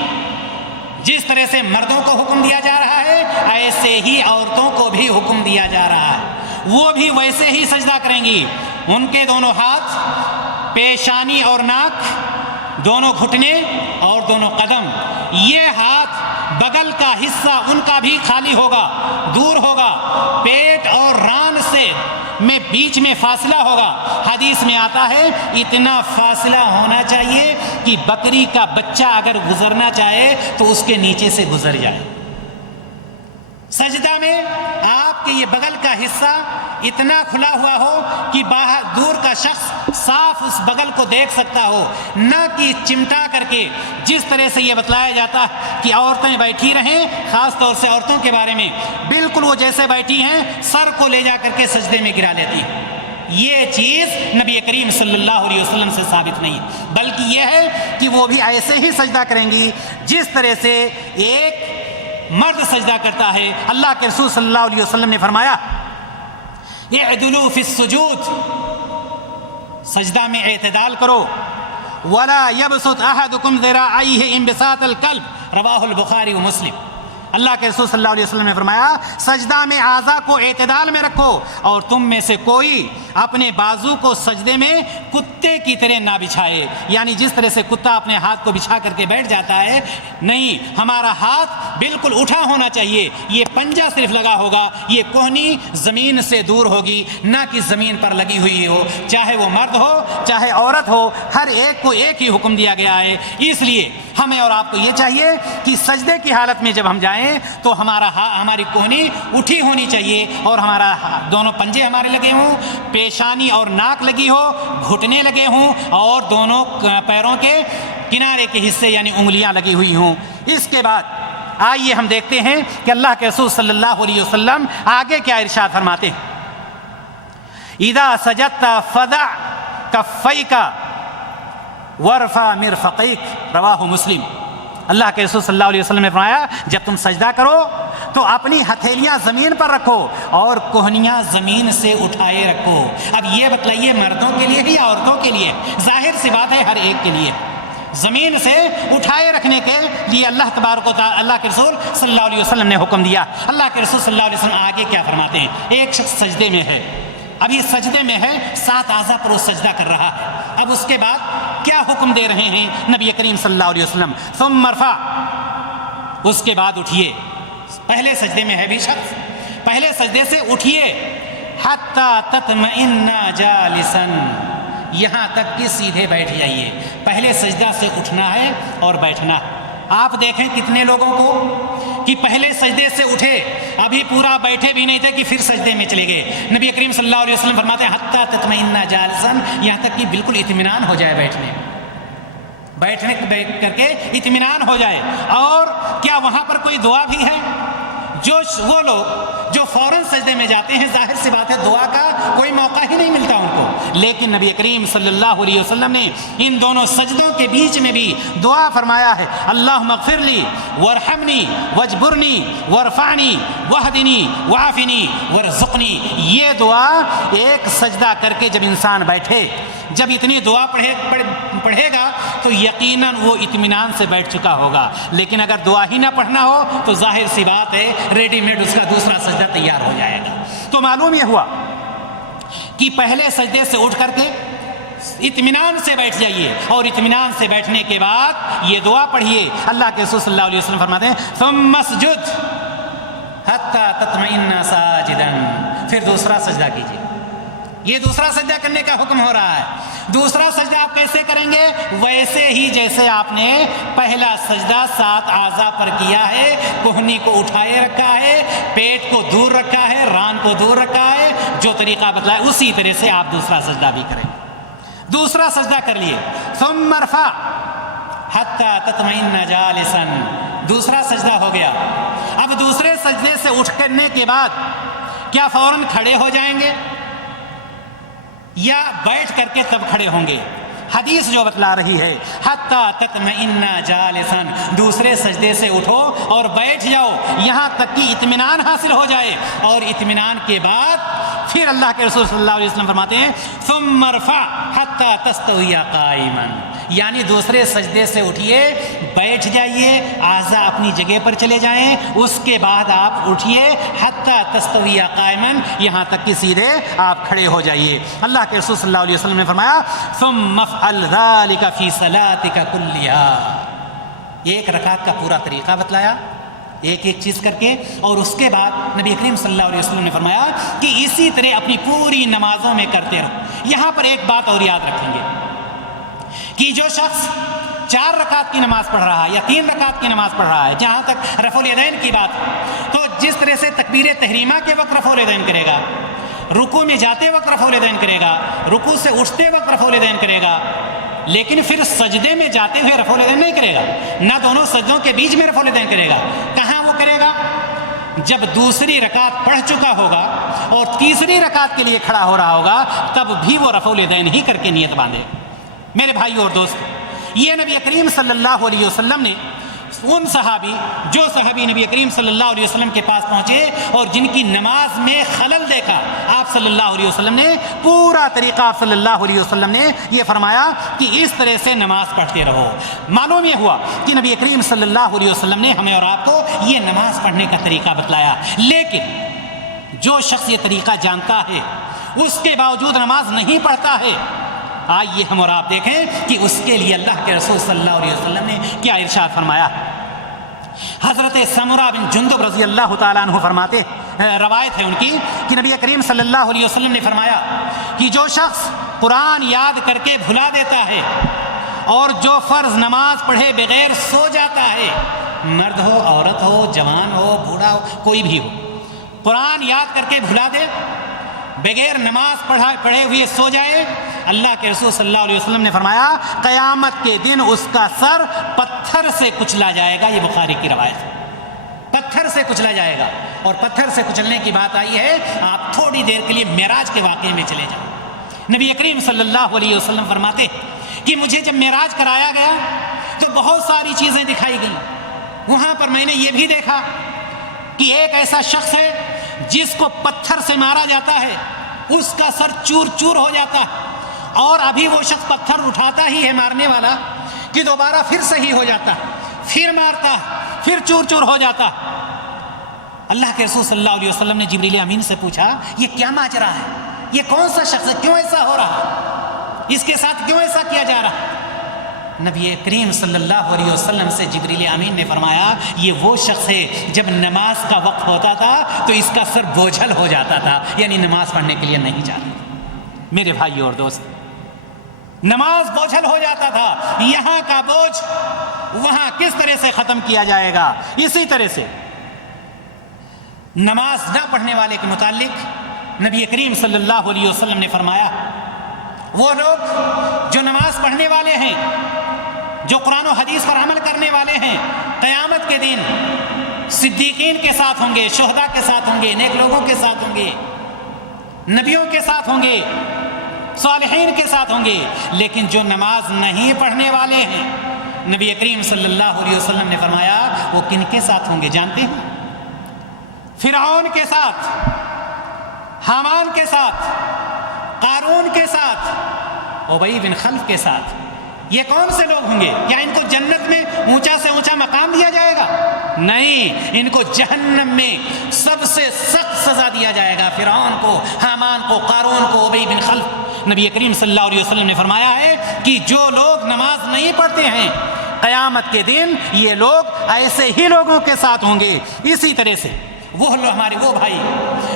جس طرح سے مردوں کو حکم دیا جا رہا ہے ایسے ہی عورتوں کو بھی حکم دیا جا رہا ہے، وہ بھی ویسے ہی سجدہ کریں گی۔ ان کے دونوں ہاتھ، پیشانی اور ناک، دونوں گھٹنے اور دونوں قدم، یہ ہاتھ بغل کا حصہ ان کا بھی خالی ہوگا، دور ہوگا، پیٹ اور ران سے میں بیچ میں فاصلہ ہوگا۔ حدیث میں آتا ہے اتنا فاصلہ ہونا چاہیے کہ بکری کا بچہ اگر گزرنا چاہے تو اس کے نیچے سے گزر جائے۔ سجدہ میں آپ کے یہ بغل کا حصہ اتنا کھلا ہوا ہو کہ باہر دور کا شخص صاف اس بغل کو دیکھ سکتا ہو، نہ کہ چمٹا کر کے جس طرح سے یہ بتلایا جاتا ہے کہ عورتیں بیٹھی رہیں، خاص طور سے عورتوں کے بارے میں، بالکل وہ جیسے بیٹھی ہیں سر کو لے جا کر کے سجدے میں گرا لیتی ہیں۔ یہ چیز نبی کریم صلی اللہ علیہ وسلم سے ثابت نہیں، بلکہ یہ ہے کہ وہ بھی ایسے ہی سجدہ کریں گی جس طرح سے ایک مرد سجدہ کرتا ہے۔ اللہ کے رسول صلی اللہ علیہ وسلم نے فرمایا اعدلوا فی السجود، سجدہ میں اعتدال کرو، ولا یبسط احدکم ذراعیہ انبساط الکلب، رواہ البخاری و مسلم۔ اللہ کے رسول صلی اللہ علیہ وسلم نے فرمایا سجدہ میں اعضاء کو اعتدال میں رکھو، اور تم میں سے کوئی اپنے بازو کو سجدے میں کتے کی طرح نہ بچھائے، یعنی جس طرح سے کتا اپنے ہاتھ کو بچھا کر کے بیٹھ جاتا ہے، نہیں، ہمارا ہاتھ بالکل اٹھا ہونا چاہیے، یہ پنجہ صرف لگا ہوگا، یہ کوہنی زمین سے دور ہوگی، نہ کہ زمین پر لگی ہوئی ہو، چاہے وہ مرد ہو چاہے عورت ہو، ہر ایک کو ایک ہی حکم دیا گیا ہے۔ اس لیے ہمیں اور آپ کو یہ چاہیے کہ سجدے کی حالت میں جب ہم جائیں تو ہماری کوہنی اٹھی ہونی چاہیے، اور ہمارا دونوں پنجے ہمارے لگے ہوں، پیشانی اور ناک لگی ہو، گھٹنے لگے ہوں، اور دونوں پیروں کے کنارے کے حصے یعنی انگلیاں لگی ہوئی ہوں۔ اس کے بعد آئیے ہم دیکھتے ہیں کہ اللہ کے رسول صلی اللہ علیہ وسلم آگے کیا ارشاد فرماتے ہیں۔ اذا سجدت فضع کفیک وارفع مرفقیک، رواہ مسلم۔ اللہ کے رسول صلی اللہ علیہ وسلم نے فرمایا جب تم سجدہ کرو تو اپنی ہتھیلیاں زمین پر رکھو اور کوہنیاں زمین سے اٹھائے رکھو۔ اب یہ بتلائیے مردوں کے لیے یا عورتوں کے لیے؟ ظاہر سی بات ہے ہر ایک کے لیے۔ زمین سے اٹھائے رکھنے کے لیے اللہ تبارک و تعالی اللہ کے رسول صلی اللہ علیہ وسلم نے حکم دیا۔ اللہ کے رسول صلی اللہ علیہ وسلم آگے کیا فرماتے ہیں؟ ایک شخص سجدے میں ہے، ابھی سجدے میں ہے، 7 اعضاء پر وہ سجدہ کر رہا ہے، اب اس کے بعد کیا حکم دے رہے ہیں نبی کریم صلی اللہ علیہ وسلم؟ ثم ارفع، اس کے بعد اٹھیے، پہلے سجدے میں ہے بھی شخص، پہلے سجدے سے اٹھیے، حتی تطمئن جالسا، یہاں تک کہ سیدھے بیٹھ جائیے۔ پہلے سجدہ سے اٹھنا ہے اور بیٹھنا ہے۔ آپ دیکھیں کتنے لوگوں کو کہ پہلے سجدے سے اٹھے، ابھی پورا بیٹھے بھی نہیں تھے کہ پھر سجدے میں چلے گئے۔ نبی کریم صلی اللہ علیہ وسلم فرماتے ہیں حتی تطمئن جالسا، یہاں تک کہ بالکل اطمینان ہو جائے بیٹھنے کر کے اطمینان ہو جائے۔ اور کیا وہاں پر کوئی دعا بھی ہے؟ وہ لوگ جو فوراً سجدے میں جاتے ہیں، ظاہر سی بات ہے دعا کا کوئی موقع ہی نہیں ملتا ان کو، لیکن نبی کریم صلی اللہ علیہ وسلم نے ان دونوں سجدوں کے بیچ میں بھی دعا فرمایا ہے، اللہم اغفر لی وارحمنی واجبرنی وارفعنی واہدنی وعافنی وارزقنی۔ یہ دعا ایک سجدہ کر کے جب انسان بیٹھے، جب اتنی دعا پڑھے گا تو یقیناً وہ اطمینان سے بیٹھ چکا ہوگا، لیکن اگر دعا ہی نہ پڑھنا ہو تو ظاہر سی بات ہے ریڈی میڈ اس کا دوسرا سجدہ تیار ہو جائے گا۔ تو معلوم یہ ہوا کہ پہلے سجدے سے اٹھ کر کے اطمینان سے بیٹھ جائیے، اور اطمینان سے بیٹھنے کے بعد یہ دعا پڑھیے۔ اللہ کے رسول صلی اللہ علیہ وسلم فرماتے ہیں ثم اسجد حتی تطمئن ساجدا، پھر دوسرا سجدہ کیجیے۔ یہ دوسرا سجدہ کرنے کا حکم ہو رہا ہے۔ دوسرا سجدہ آپ کیسے کریں گے؟ ویسے ہی جیسے آپ نے پہلا سجدہ 7 اعضاء پر کیا ہے، کوہنی کو اٹھائے رکھا ہے، پیٹ کو دور رکھا ہے، ران کو دور رکھا ہے، جو طریقہ بتلایا اسی طرح سے آپ دوسرا سجدہ بھی کریں۔ دوسرا سجدہ کر لیے، ثم ارفع حتی تطمئن جالسا، دوسرا سجدہ ہو گیا۔ اب دوسرے سجدے سے اٹھ کرنے کے بعد کیا فوراً کھڑے ہو جائیں گے یا بیٹھ کر کے تب کھڑے ہوں گے؟ حدیث جو بتلا رہی ہے حتی تطمئن جالسا، دوسرے سجدے سے اٹھو اور بیٹھ جاؤ یہاں تک کہ اطمینان حاصل ہو جائے، اور اطمینان کے بعد پھر اللہ کے رسول صلی اللہ علیہ وسلم فرماتے ہیں ثم ارفع حتی تستوی قائما، یعنی دوسرے سجدے سے اٹھیے، بیٹھ جائیے، اعضاء اپنی جگہ پر چلے جائیں، اس کے بعد آپ اٹھیے حتی تستوی قائما، یہاں تک کہ سیدھے آپ کھڑے ہو جائیے۔ اللہ کے رسول صلی اللہ علیہ وسلم نے فرمایا ثم افعل ذلك فی صلاتک کلھا، ایک رکعت کا پورا طریقہ بتلایا ایک ایک چیز کر کے، اور اس کے بعد نبی کریم صلی اللہ علیہ وسلم نے فرمایا کہ اسی طرح اپنی پوری نمازوں میں کرتے رہو۔ یہاں پر ایک بات اور یاد رکھیں گے کہ جو شخص 4 رکعت کی نماز پڑھ رہا ہے یا 3 رکعت کی نماز پڑھ رہا ہے، جہاں تک رفع الیدین کی بات تو جس طرح سے تکبیر تحریمہ کے وقت رفع الیدین کرے گا، رکوع میں جاتے وقت رفع الیدین کرے گا، رکوع سے اٹھتے وقت رفع الیدین کرے گا، لیکن پھر سجدے میں جاتے ہوئے رفع الیدین نہیں کرے گا، نہ دونوں سجدوں کے بیچ میں رفع الیدین کرے گا۔ کہاں وہ کرے گا؟ جب دوسری رکعت پڑھ چکا ہوگا اور تیسری رکعت کے لیے کھڑا ہو رہا ہوگا، تب بھی وہ رفع الیدین ہی کر کے نیت باندھے۔ میرے بھائی اور دوست، یہ نبی کریم صلی اللہ علیہ وسلم نے ان صحابی نبی کریم صلی اللہ علیہ وسلم کے پاس پہنچے اور جن کی نماز میں خلل دیکھا، آپ صلی اللہ علیہ وسلم نے پورا طریقہ آپ صلی اللہ علیہ وسلم نے یہ فرمایا کہ اس طرح سے نماز پڑھتے رہو۔ معلوم یہ ہوا کہ نبی کریم صلی اللہ علیہ وسلم نے ہمیں اور آپ کو یہ نماز پڑھنے کا طریقہ بتلایا، لیکن جو شخص یہ طریقہ جانتا ہے اس کے باوجود نماز نہیں پڑھتا ہے، آئیے ہم اور آپ دیکھیں کہ اس کے لیے اللہ کے رسول صلی اللہ علیہ وسلم نے کیا ارشاد فرمایا۔ حضرت سمرہ بن جندب رضی اللہ تعالیٰ عنہ فرماتے، روایت ہے ان کی کہ نبی کریم صلی اللہ علیہ وسلم نے فرمایا کہ جو شخص قرآن یاد کر کے بھلا دیتا ہے اور جو فرض نماز پڑھے بغیر سو جاتا ہے، مرد ہو، عورت ہو، جوان ہو، بوڑھا ہو، کوئی بھی ہو، قرآن یاد کر کے بھلا دے، بغیر نماز پڑھے ہوئے سو جائے، اللہ کے رسول صلی اللہ علیہ وسلم نے فرمایا قیامت کے دن اس کا سر پتھر سے کچلا جائے گا۔ یہ بخاری کی روایت ہے، پتھر سے کچلا جائے گا۔ اور پتھر سے کچلنے کی بات آئی ہے، آپ تھوڑی دیر کے لیے معراج کے واقعے میں چلے جائیں۔ نبی کریم صلی اللہ علیہ وسلم فرماتے کہ مجھے جب معراج کرایا گیا تو بہت ساری چیزیں دکھائی گئیں، وہاں پر میں نے یہ بھی دیکھا کہ ایک ایسا شخص ہے جس کو پتھر سے مارا جاتا ہے، اس کا سر چور چور ہو جاتا ہے، اور ابھی وہ شخص پتھر اٹھاتا ہی ہے مارنے والا کہ دوبارہ پھر صحیح ہو جاتا، پھر مارتا، پھر چور چور ہو جاتا۔ اللہ کے رسول صلی اللہ علیہ وسلم نے جبریل امین سے پوچھا یہ کیا ماجرا ہے، یہ کون سا شخص ہے، کیوں ایسا ہو رہا ہے، اس کے ساتھ کیوں ایسا کیا جا رہا ہے؟ نبی کریم صلی اللہ علیہ وسلم سے جبریل امین نے فرمایا یہ وہ شخص ہے جب نماز کا وقت ہوتا تھا تو اس کا سر بوجھل ہو جاتا تھا، یعنی نماز پڑھنے کے لیے نہیں جاتا۔ میرے بھائی اور دوست، نماز بوجھل ہو جاتا تھا، یہاں کا بوجھ وہاں کس طرح سے ختم کیا جائے گا؟ اسی طرح سے نماز نہ پڑھنے والے کے متعلق نبی کریم صلی اللہ علیہ وسلم نے فرمایا وہ لوگ جو نماز پڑھنے والے ہیں، جو قرآن و حدیث پر عمل کرنے والے ہیں، قیامت کے دن صدیقین کے ساتھ ہوں گے، شہداء کے ساتھ ہوں گے، نیک لوگوں کے ساتھ ہوں گے، نبیوں کے ساتھ ہوں گے، صالحین کے ساتھ ہوں گے۔ لیکن جو نماز نہیں پڑھنے والے ہیں، نبی کریم صلی اللہ علیہ وسلم نے فرمایا وہ کن کے ساتھ ہوں گے جانتے ہیں؟ فرعون کے ساتھ، حامان کے ساتھ، قارون کے ساتھ، ابی بن خلف کے ساتھ۔ یہ کون سے لوگ ہوں گے؟ کیا ان کو جنت میں اونچا سے اونچا مقام دیا جائے گا؟ نہیں، ان کو جہنم میں سب سے سخت سزا دیا جائے گا۔ فرعون کو، حامان کو، قارون کو، ابی بن خلف۔ نبی کریم صلی اللہ علیہ وسلم نے فرمایا ہے کہ جو لوگ نماز نہیں پڑھتے ہیں قیامت کے دن یہ لوگ ایسے ہی لوگوں کے ساتھ ہوں گے۔ اسی طرح سے وہ لوگ، ہمارے وہ بھائی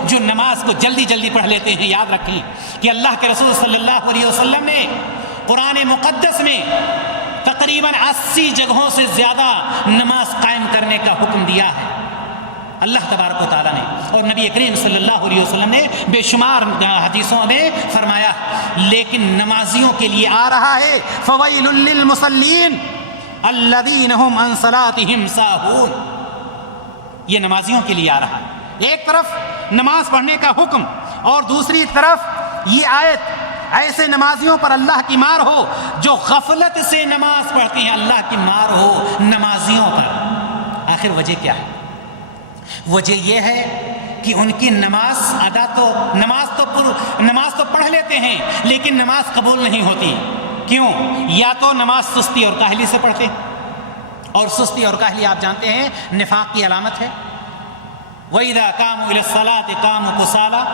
جو نماز کو جلدی جلدی پڑھ لیتے ہیں، یاد رکھیں کہ اللہ کے رسول صلی اللہ علیہ وسلم نے قرآن مقدس میں تقریباً 80 جگہوں سے زیادہ نماز قائم کرنے کا حکم دیا ہے اللہ تبارک و تعالیٰ نے، اور نبی کریم صلی اللہ علیہ وسلم نے بے شمار حدیثوں میں فرمایا۔ لیکن نمازیوں کے لیے آ رہا ہے فویل للمصلین الذین هم عن صلاتهم ساہون، یہ نمازیوں کے لیے آ رہا ہے۔ ایک طرف نماز پڑھنے کا حکم اور دوسری طرف یہ آیت ایسے نمازیوں پر اللہ کی مار ہو جو غفلت سے نماز پڑھتے ہیں، اللہ کی مار ہو نمازیوں پر۔ آخر وجہ کیا ہے؟ وجہ یہ ہے کہ ان کی نماز تو پڑھ لیتے ہیں لیکن نماز قبول نہیں ہوتی۔ کیوں؟ یا تو نماز سستی اور کاہلی سے پڑھتے ہیں، اور سستی اور کاہلی آپ جانتے ہیں نفاق کی علامت ہے۔ وَإِذَا قَامُوا إِلَى الصَّلَاةِ قَامُوا كُسَالَىٰ،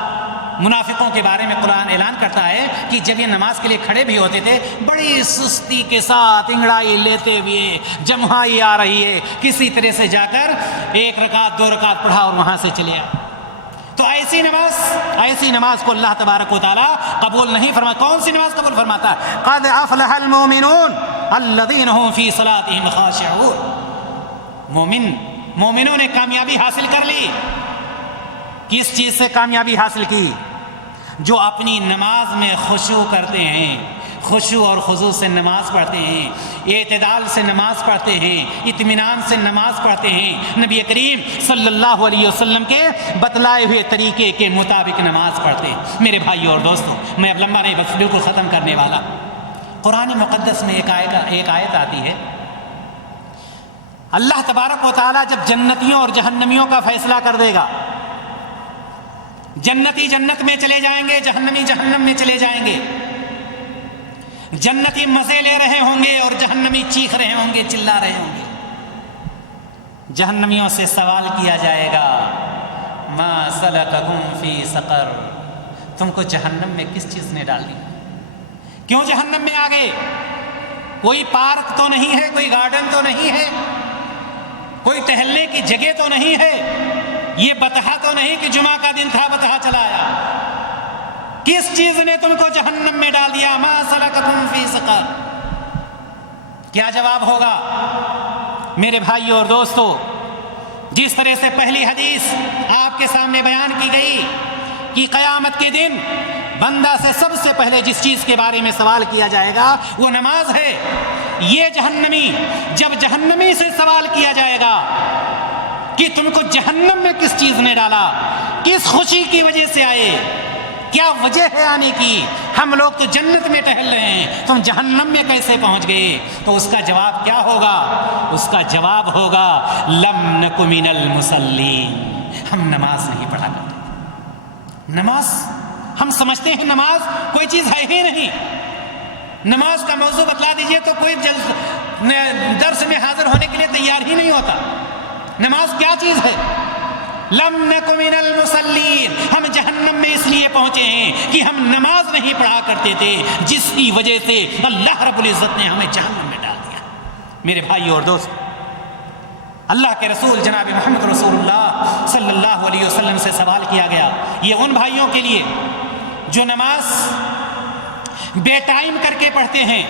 منافقوں کے بارے میں قرآن اعلان کرتا ہے کہ جب یہ نماز کے لیے کھڑے بھی ہوتے تھے بڑی سستی کے ساتھ انگڑائی لیتے ہوئے، جمہائی آ رہی ہے، کسی طرح سے جا کر 1 رکعت 2 رکعت پڑھا اور وہاں سے چلے آئے۔ تو ایسی نماز کو اللہ تبارک و تعالیٰ قبول نہیں فرماتا۔ کون سی نماز قبول فرماتا ہے؟ قد افلح المؤمنون الذین هم فی صلاتهم خاشعون، مومنوں نے کامیابی حاصل کر لی۔ کس چیز سے کامیابی حاصل کی؟ جو اپنی نماز میں خشوع کرتے ہیں، خشوع اور خضوع سے نماز پڑھتے ہیں، اعتدال سے نماز پڑھتے ہیں، اطمینان سے نماز پڑھتے ہیں، نبی کریم صلی اللہ علیہ وسلم کے بتلائے ہوئے طریقے کے مطابق نماز پڑھتے ہیں۔ میرے بھائیو اور دوستو، میں اب لمبا نہیں بس بالکل ختم کرنے والا۔ قرآن مقدس میں ایک آیت آتی ہے، اللہ تبارک و تعالیٰ جب جنتیوں اور جہنمیوں کا فیصلہ کر دے گا، جنتی جنت میں چلے جائیں گے، جہنمی جہنم میں چلے جائیں گے، جنتی مزے لے رہے ہوں گے اور جہنمی چیخ رہے ہوں گے، چلا رہے ہوں گے۔ جہنمیوں سے سوال کیا جائے گا ما سلککم فی سقر، تم کو جہنم میں کس چیز نے ڈال دیا؟ کیوں جہنم میں آ گئے؟ کوئی پارک تو نہیں ہے، کوئی گارڈن تو نہیں ہے، کوئی ٹہلنے کی جگہ تو نہیں ہے، یہ بتہا تو نہیں کہ جمعہ کا دن تھا بتہا چلایا۔ کس چیز نے تم کو جہنم میں ڈال دیا؟ ما سلککم فی سقر، کیا جواب ہوگا؟ میرے بھائیو اور دوستو، جس طرح سے پہلی حدیث آپ کے سامنے بیان کی گئی کہ قیامت کے دن بندہ سے سب سے پہلے جس چیز کے بارے میں سوال کیا جائے گا وہ نماز ہے۔ یہ جہنمی، جب جہنمی سے سوال کیا جائے گا کہ تم کو جہنم میں کس چیز نے ڈالا، کس خوشی کی وجہ سے آئے، کیا وجہ ہے آنے کی، ہم لوگ تو جنت میں ٹہل رہے ہیں، تم جہنم میں کیسے پہنچ گئے؟ تو اس کا جواب کیا ہوگا؟ اس کا جواب ہوگا لم نک من المصلین، ہم نماز نہیں پڑھا کرتے۔ نماز ہم سمجھتے ہیں نماز کوئی چیز ہے ہی نہیں، نماز کا موضوع بتلا دیجئے تو کوئی درس میں حاضر ہونے کے لیے تیار ہی نہیں ہوتا. نماز کیا چیز ہے؟ لم نک من المصلین، ہم جہنم میں اس لیے پہنچے ہیں کہ ہم نماز نہیں پڑھا کرتے تھے، جس کی وجہ سے اللہ رب العزت نے ہمیں جہنم میں ڈال دیا. میرے بھائی اور دوست، اللہ کے رسول جناب محمد رسول اللہ صلی اللہ علیہ وسلم سے سوال کیا گیا. یہ ان بھائیوں کے لیے جو نماز بے ٹائم کر کے پڑھتے ہیں.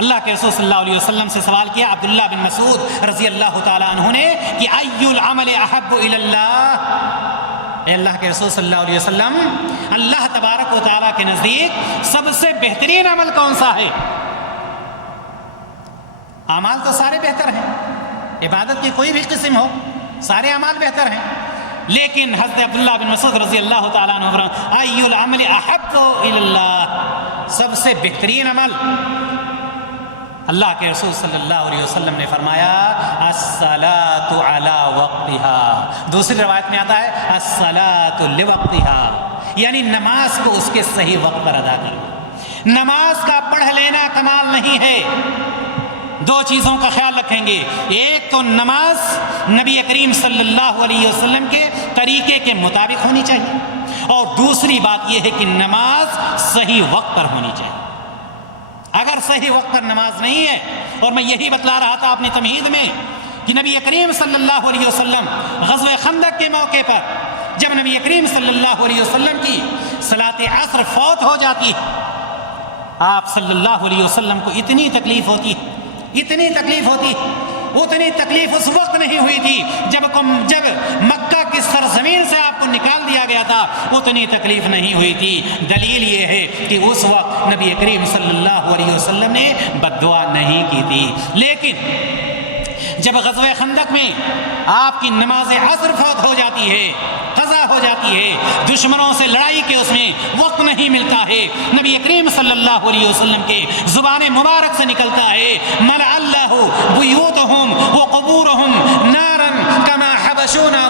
اللہ کے رسول صلی اللہ علیہ وسلم سے سوال کیا عبداللہ بن مسعود رضی اللہ تعالیٰ عنہ نے کہ ای العمل احب الی اللہ، اے اللہ کے رسول صلی اللہ علیہ وسلم، اللہ تبارک و تعالیٰ کے نزدیک سب سے بہترین عمل کون سا ہے؟ اعمال تو سارے بہتر ہیں، عبادت کی کوئی بھی قسم ہو سارے اعمال بہتر ہیں، لیکن حضرت عبداللہ بن مسعود رضی اللہ تعالیٰ عنہ فرمایا ای العمل احب الی اللہ، سب سے بہترین عمل. اللہ کے رسول صلی اللہ علیہ وسلم نے فرمایا الصلاۃ علی وقتها، دوسری روایت میں آتا ہے الصلاۃ لوقتها، یعنی نماز کو اس کے صحیح وقت پر ادا کرنا. نماز کا پڑھ لینا کمال نہیں ہے. دو چیزوں کا خیال رکھیں گے، ایک تو نماز نبی کریم صلی اللہ علیہ وسلم کے طریقے کے مطابق ہونی چاہیے، اور دوسری بات یہ ہے کہ نماز صحیح وقت پر ہونی چاہیے. اگر صحیح وقت پر نماز نہیں ہے، اور میں یہی بتلا رہا تھا اپنی تمہید میں کہ نبی کریم صلی اللہ علیہ وسلم غزوہ خندق کے موقع پر جب نبی کریم صلی اللہ علیہ وسلم کی صلاۃ عصر فوت ہو جاتی ہے، آپ صلی اللہ علیہ وسلم کو اتنی تکلیف ہوتی ہے، اتنی تکلیف ہوتی، اتنی تکلیف اس وقت نہیں ہوئی تھی جب مکہ کی سرزمین سے آپ کو نکال دیا گیا تھا، اتنی تکلیف نہیں ہوئی تھی. دلیل یہ ہے کہ اس وقت نبی کریم صلی اللہ علیہ وسلم نے بد دعا نہیں کی تھی. لیکن جب غزوہ خندق میں آپ کی نماز عصر فوت ہو جاتی ہے، قضا ہو جاتی ہے، دشمنوں سے لڑائی کے اس میں وقت نہیں ملتا ہے، نبی کریم صلی اللہ علیہ وسلم کے زبان مبارک سے نکلتا ہے ملأ اللہ بیوتہم وقبورہم نارا کما حبسونا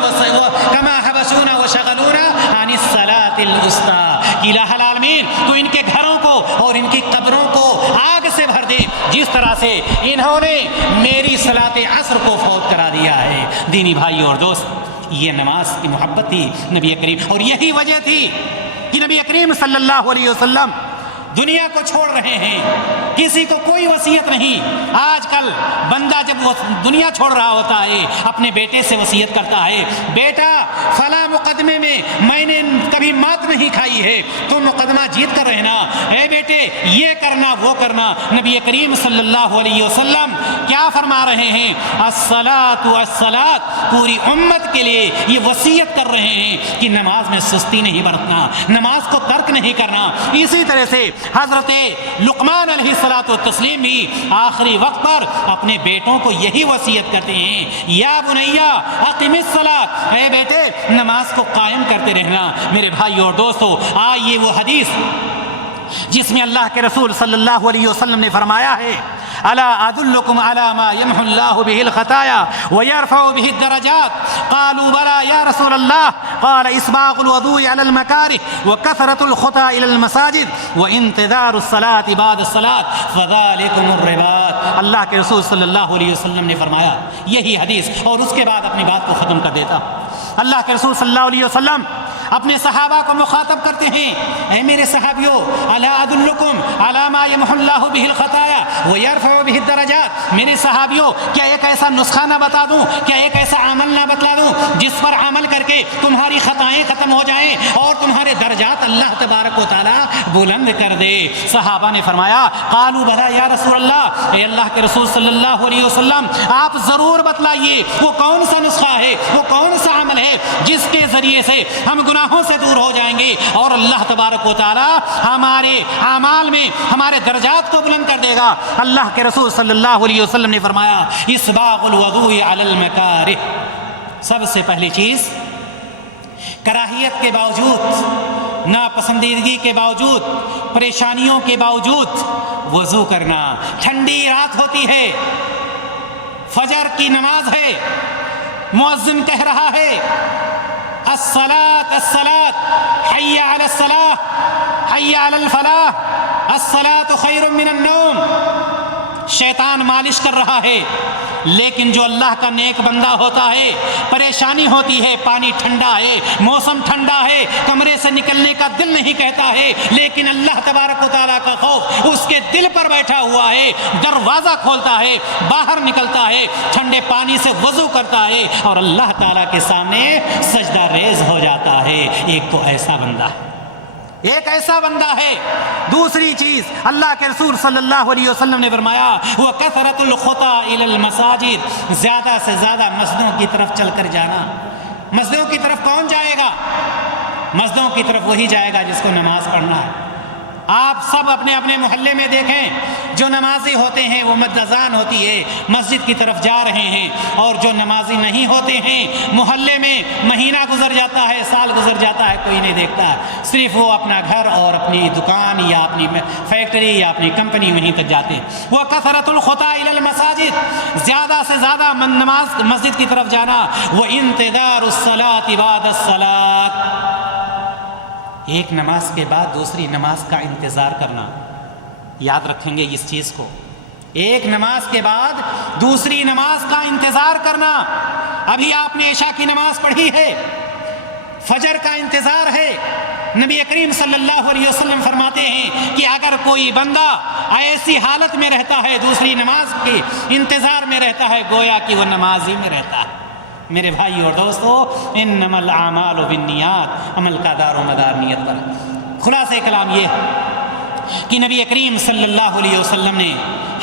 وشغلونا عن الصلاة الوسطی، کہ الہ العالمین تو ان کے گھروں کو اور ان کی قبروں کو آگ سے بھر دے جس طرح سے انہوں نے میری صلاۃ عصر کو فوت کرا دیا ہے. دینی بھائی اور دوست، یہ نماز کی محبت تھی نبی کریم، اور یہی وجہ تھی کہ نبی کریم صلی اللہ علیہ وسلم دنیا کو چھوڑ رہے ہیں، کسی کو کوئی وصیت نہیں. آج کل بندہ جب وہ دنیا چھوڑ رہا ہوتا ہے اپنے بیٹے سے وصیت کرتا ہے، بیٹا فلاں مقدمے میں نے کبھی مات نہیں کھائی ہے، تم مقدمہ جیت کر رہنا، اے بیٹے یہ کرنا وہ کرنا. نبی کریم صلی اللہ علیہ وسلم کیا فرما رہے ہیں؟ الصلاۃ والصلاۃ، پوری امت کے لیے یہ وصیت کر رہے ہیں کہ نماز میں سستی نہیں برتنا، نماز کو ترک نہیں کرنا. اسی طرح سے حضرت لقمان علیہ الصلوۃ والتسلیم بھی آخری وقت پر اپنے بیٹوں کو یہی وصیت کرتے ہیں، یا بنیا اقم الصلاۃ، اے بیٹے نماز کو قائم کرتے رہنا. میرے بھائی اور دوستو، آئیے وہ حدیث جس میں اللہ کے رسول صلی اللہ علیہ وسلم نے فرمایا ہے الا ادلکم علی ما یمحو اللہ بہ الخطایا ویرفع بہ الدرجات، قالوا بلی یا رسول اللہ، قال اسباغ الوضوء علی المکارہ وکثرۃ الخطا الی المساجد وانتظار الصلاۃ بعد الصلاۃ فذلکم الرباط. اللہ کے رسول صلی اللہ علیہ وسلم نے فرمایا یہی حدیث، اور اس کے بعد اپنی بات کو ختم کر دیتا. اللہ کے رسول صلی اللہ علیہ وسلم اپنے صحابہ کو مخاطب کرتے ہیں، اے میرے صحابیوں، الا ادلکم علی ما یمحو اللہ بہ الخطایا ویرفع بہ الدرجات، میرے صحابیوں کیا ایک ایسا نسخہ نہ بتا دوں، کیا ایک ایسا عمل نہ بتلا دوں جس پر عمل کر کے تمہاری خطائیں ختم ہو جائیں اور تمہارے درجات اللہ تبارک و تعالی بلند کر دے. صحابہ نے فرمایا قالوا بلی یا رسول اللہ، اے اللہ کے رسول صلی اللہ علیہ وسلم آپ ضرور بتلائیے وہ کون سا نسخہ ہے، وہ کون سا عمل ہے جس کے ذریعے سے ہم گناہوں سے دور ہو جائیں گے اور اللہ تبارک و تعالی ہمارے اعمال میں ہمارے درجات کو بلند کر دے گا. اللہ کے رسول صلی اللہ علیہ وسلم نے فرمایا اسباغ الوضوء علی المکارہ، سب سے پہلی چیز کراہیت کے باوجود، ناپسندیدگی کے باوجود، پریشانیوں کے باوجود وضو کرنا. ٹھنڈی رات ہوتی ہے، فجر کی نماز ہے، مؤذن کہہ رہا ہے الصلاۃ الصلاۃ حی علی الصلاۃ حی علی الفلاح الصلاۃ خیر من النوم. شیطان مالش کر رہا ہے، لیکن جو اللہ کا نیک بندہ ہوتا ہے، پریشانی ہوتی ہے، پانی ٹھنڈا ہے، موسم ٹھنڈا ہے، کمرے سے نکلنے کا دل نہیں کہتا ہے، لیکن اللہ تبارک و تعالیٰ کا خوف اس کے دل پر بیٹھا ہوا ہے، دروازہ کھولتا ہے، باہر نکلتا ہے، ٹھنڈے پانی سے وضو کرتا ہے اور اللہ تعالیٰ کے سامنے سجدہ ریز ہو جاتا ہے۔ ایک تو ایسا بندہ ہے، ایک ایسا بندہ ہے۔ دوسری چیز اللہ کے رسول صلی اللہ علیہ وسلم نے فرمایا وَكَثْرَةُ الْخُطَىٰ إِلَى الْمَسَاجِدِ، زیادہ سے زیادہ مسجدوں کی طرف چل کر جانا۔ مسجدوں کی طرف کون جائے گا؟ مسجدوں کی طرف وہی جائے گا جس کو نماز پڑھنا ہے۔ آپ سب اپنے اپنے محلے میں دیکھیں، جو نمازی ہوتے ہیں وہ اذان ہوتی ہے مسجد کی طرف جا رہے ہیں، اور جو نمازی نہیں ہوتے ہیں محلے میں مہینہ گزر جاتا ہے، سال گزر جاتا ہے، کوئی نہیں دیکھتا، صرف وہ اپنا گھر اور اپنی دکان یا اپنی فیکٹری یا اپنی کمپنی وہیں تک جاتے ہیں۔ وہ کثرت الخطا الی المساجد، زیادہ سے زیادہ نماز مسجد کی طرف جانا۔ وہ انتظار الصلاۃ بعد الصلاۃ، ایک نماز کے بعد دوسری نماز کا انتظار کرنا۔ یاد رکھیں گے اس چیز کو، ایک نماز کے بعد دوسری نماز کا انتظار کرنا۔ ابھی آپ نے عشاء کی نماز پڑھی ہے، فجر کا انتظار ہے۔ نبی کریم صلی اللہ علیہ وسلم فرماتے ہیں کہ اگر کوئی بندہ ایسی حالت میں رہتا ہے، دوسری نماز کے انتظار میں رہتا ہے، گویا کہ وہ نماز ہی میں رہتا ہے۔ میرے بھائی اور دوستو، انما الاعمال بالنیات، عمل کا دار و مدار نیت پر۔ خلاصہ کلام یہ کہ نبی کریم صلی اللہ علیہ وسلم نے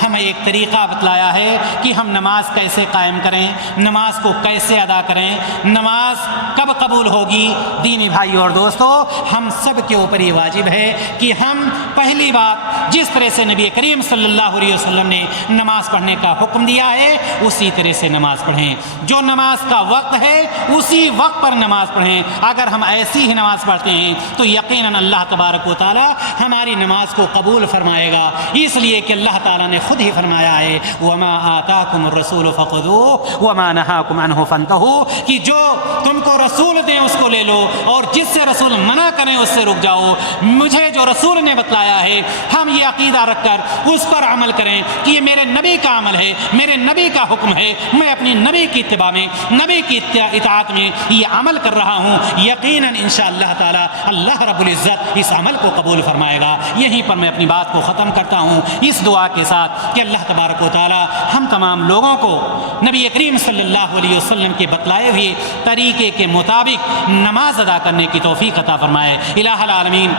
ہمیں ایک طریقہ بتلایا ہے کہ ہم نماز کیسے قائم کریں، نماز کو کیسے ادا کریں، نماز کب قبول ہوگی۔ دینی بھائی اور دوستو، ہم سب کے اوپر یہ واجب ہے کہ ہم پہلی بات جس طرح سے نبی کریم صلی اللہ علیہ وسلم نے نماز پڑھنے کا حکم دیا ہے اسی طرح سے نماز پڑھیں۔ جو نماز کا وقت ہے اسی وقت پر نماز پڑھیں۔ اگر ہم ایسی ہی نماز پڑھتے ہیں تو یقیناً اللہ تبارک و تعالی ہماری نماز کو قبول فرمائے گا، اس لیے کہ اللہ تعالیٰ نے خود ہی فرمایا ہے وَمَا آتَاكُمُ الرَّسُولُ فَخُذُوهُ وَمَا نَهَاكُمْ عَنْهُ فَانْتَهُوا، کہ جو تم کو رسول دیں اس کو لے لو، اور جس سے رسول منع کریں اس سے رک جاؤ۔ مجھے جو رسول نے بتلایا ہے ہم یہ عقیدہ رکھ کر اس پر عمل کریں کہ یہ میرے نبی کا عمل ہے، میرے نبی کا حکم ہے، میں اپنی نبی کی اتباع میں، نبی کی اطاعت میں یہ عمل کر رہا ہوں۔ یقیناً انشاءاللہ تعالی اللہ رب العزت اس عمل کو قبول فرمائے گا۔ یہیں پر میں اپنی بات کو ختم کرتا ہوں اس دعا کے ساتھ کہ اللہ تبارک و تعالی ہم تمام لوگوں کو نبی کریم صلی اللہ علیہ وسلم کے بتلائے ہوئے طریقے کے مطابق نماز ادا کرنے کی توفیق عطا فرمائے۔ الہ العالمین،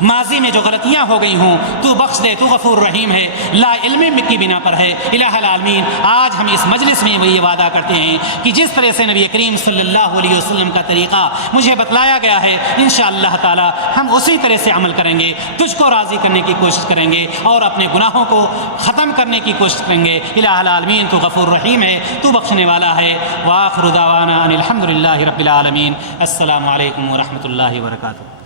ماضی میں جو غلطیاں ہو گئی ہوں تو بخش دے، تو غفور رحیم ہے، لا علم کی بنا پر ہے۔ الہ العالمین، آج ہم اس مجلس میں یہ وعدہ کرتے ہیں کہ جس طرح سے نبی کریم صلی اللہ علیہ وسلم کا طریقہ مجھے بتلایا گیا ہے انشاءاللہ تعالی ہم اسی طرح سے عمل کریں گے، تجھ کو راضی کرنے کی کوشش کریں گے اور اپنے گناہوں کو ختم کرنے کی کوشش کریں گے۔ الہ العالمین، تو غفور رحیم ہے، تو بخشنے والا ہے۔ وآخر دعوانا ان الحمد للہ رب العالمین۔ السلام علیکم ورحمۃ اللہ وبرکاتہ۔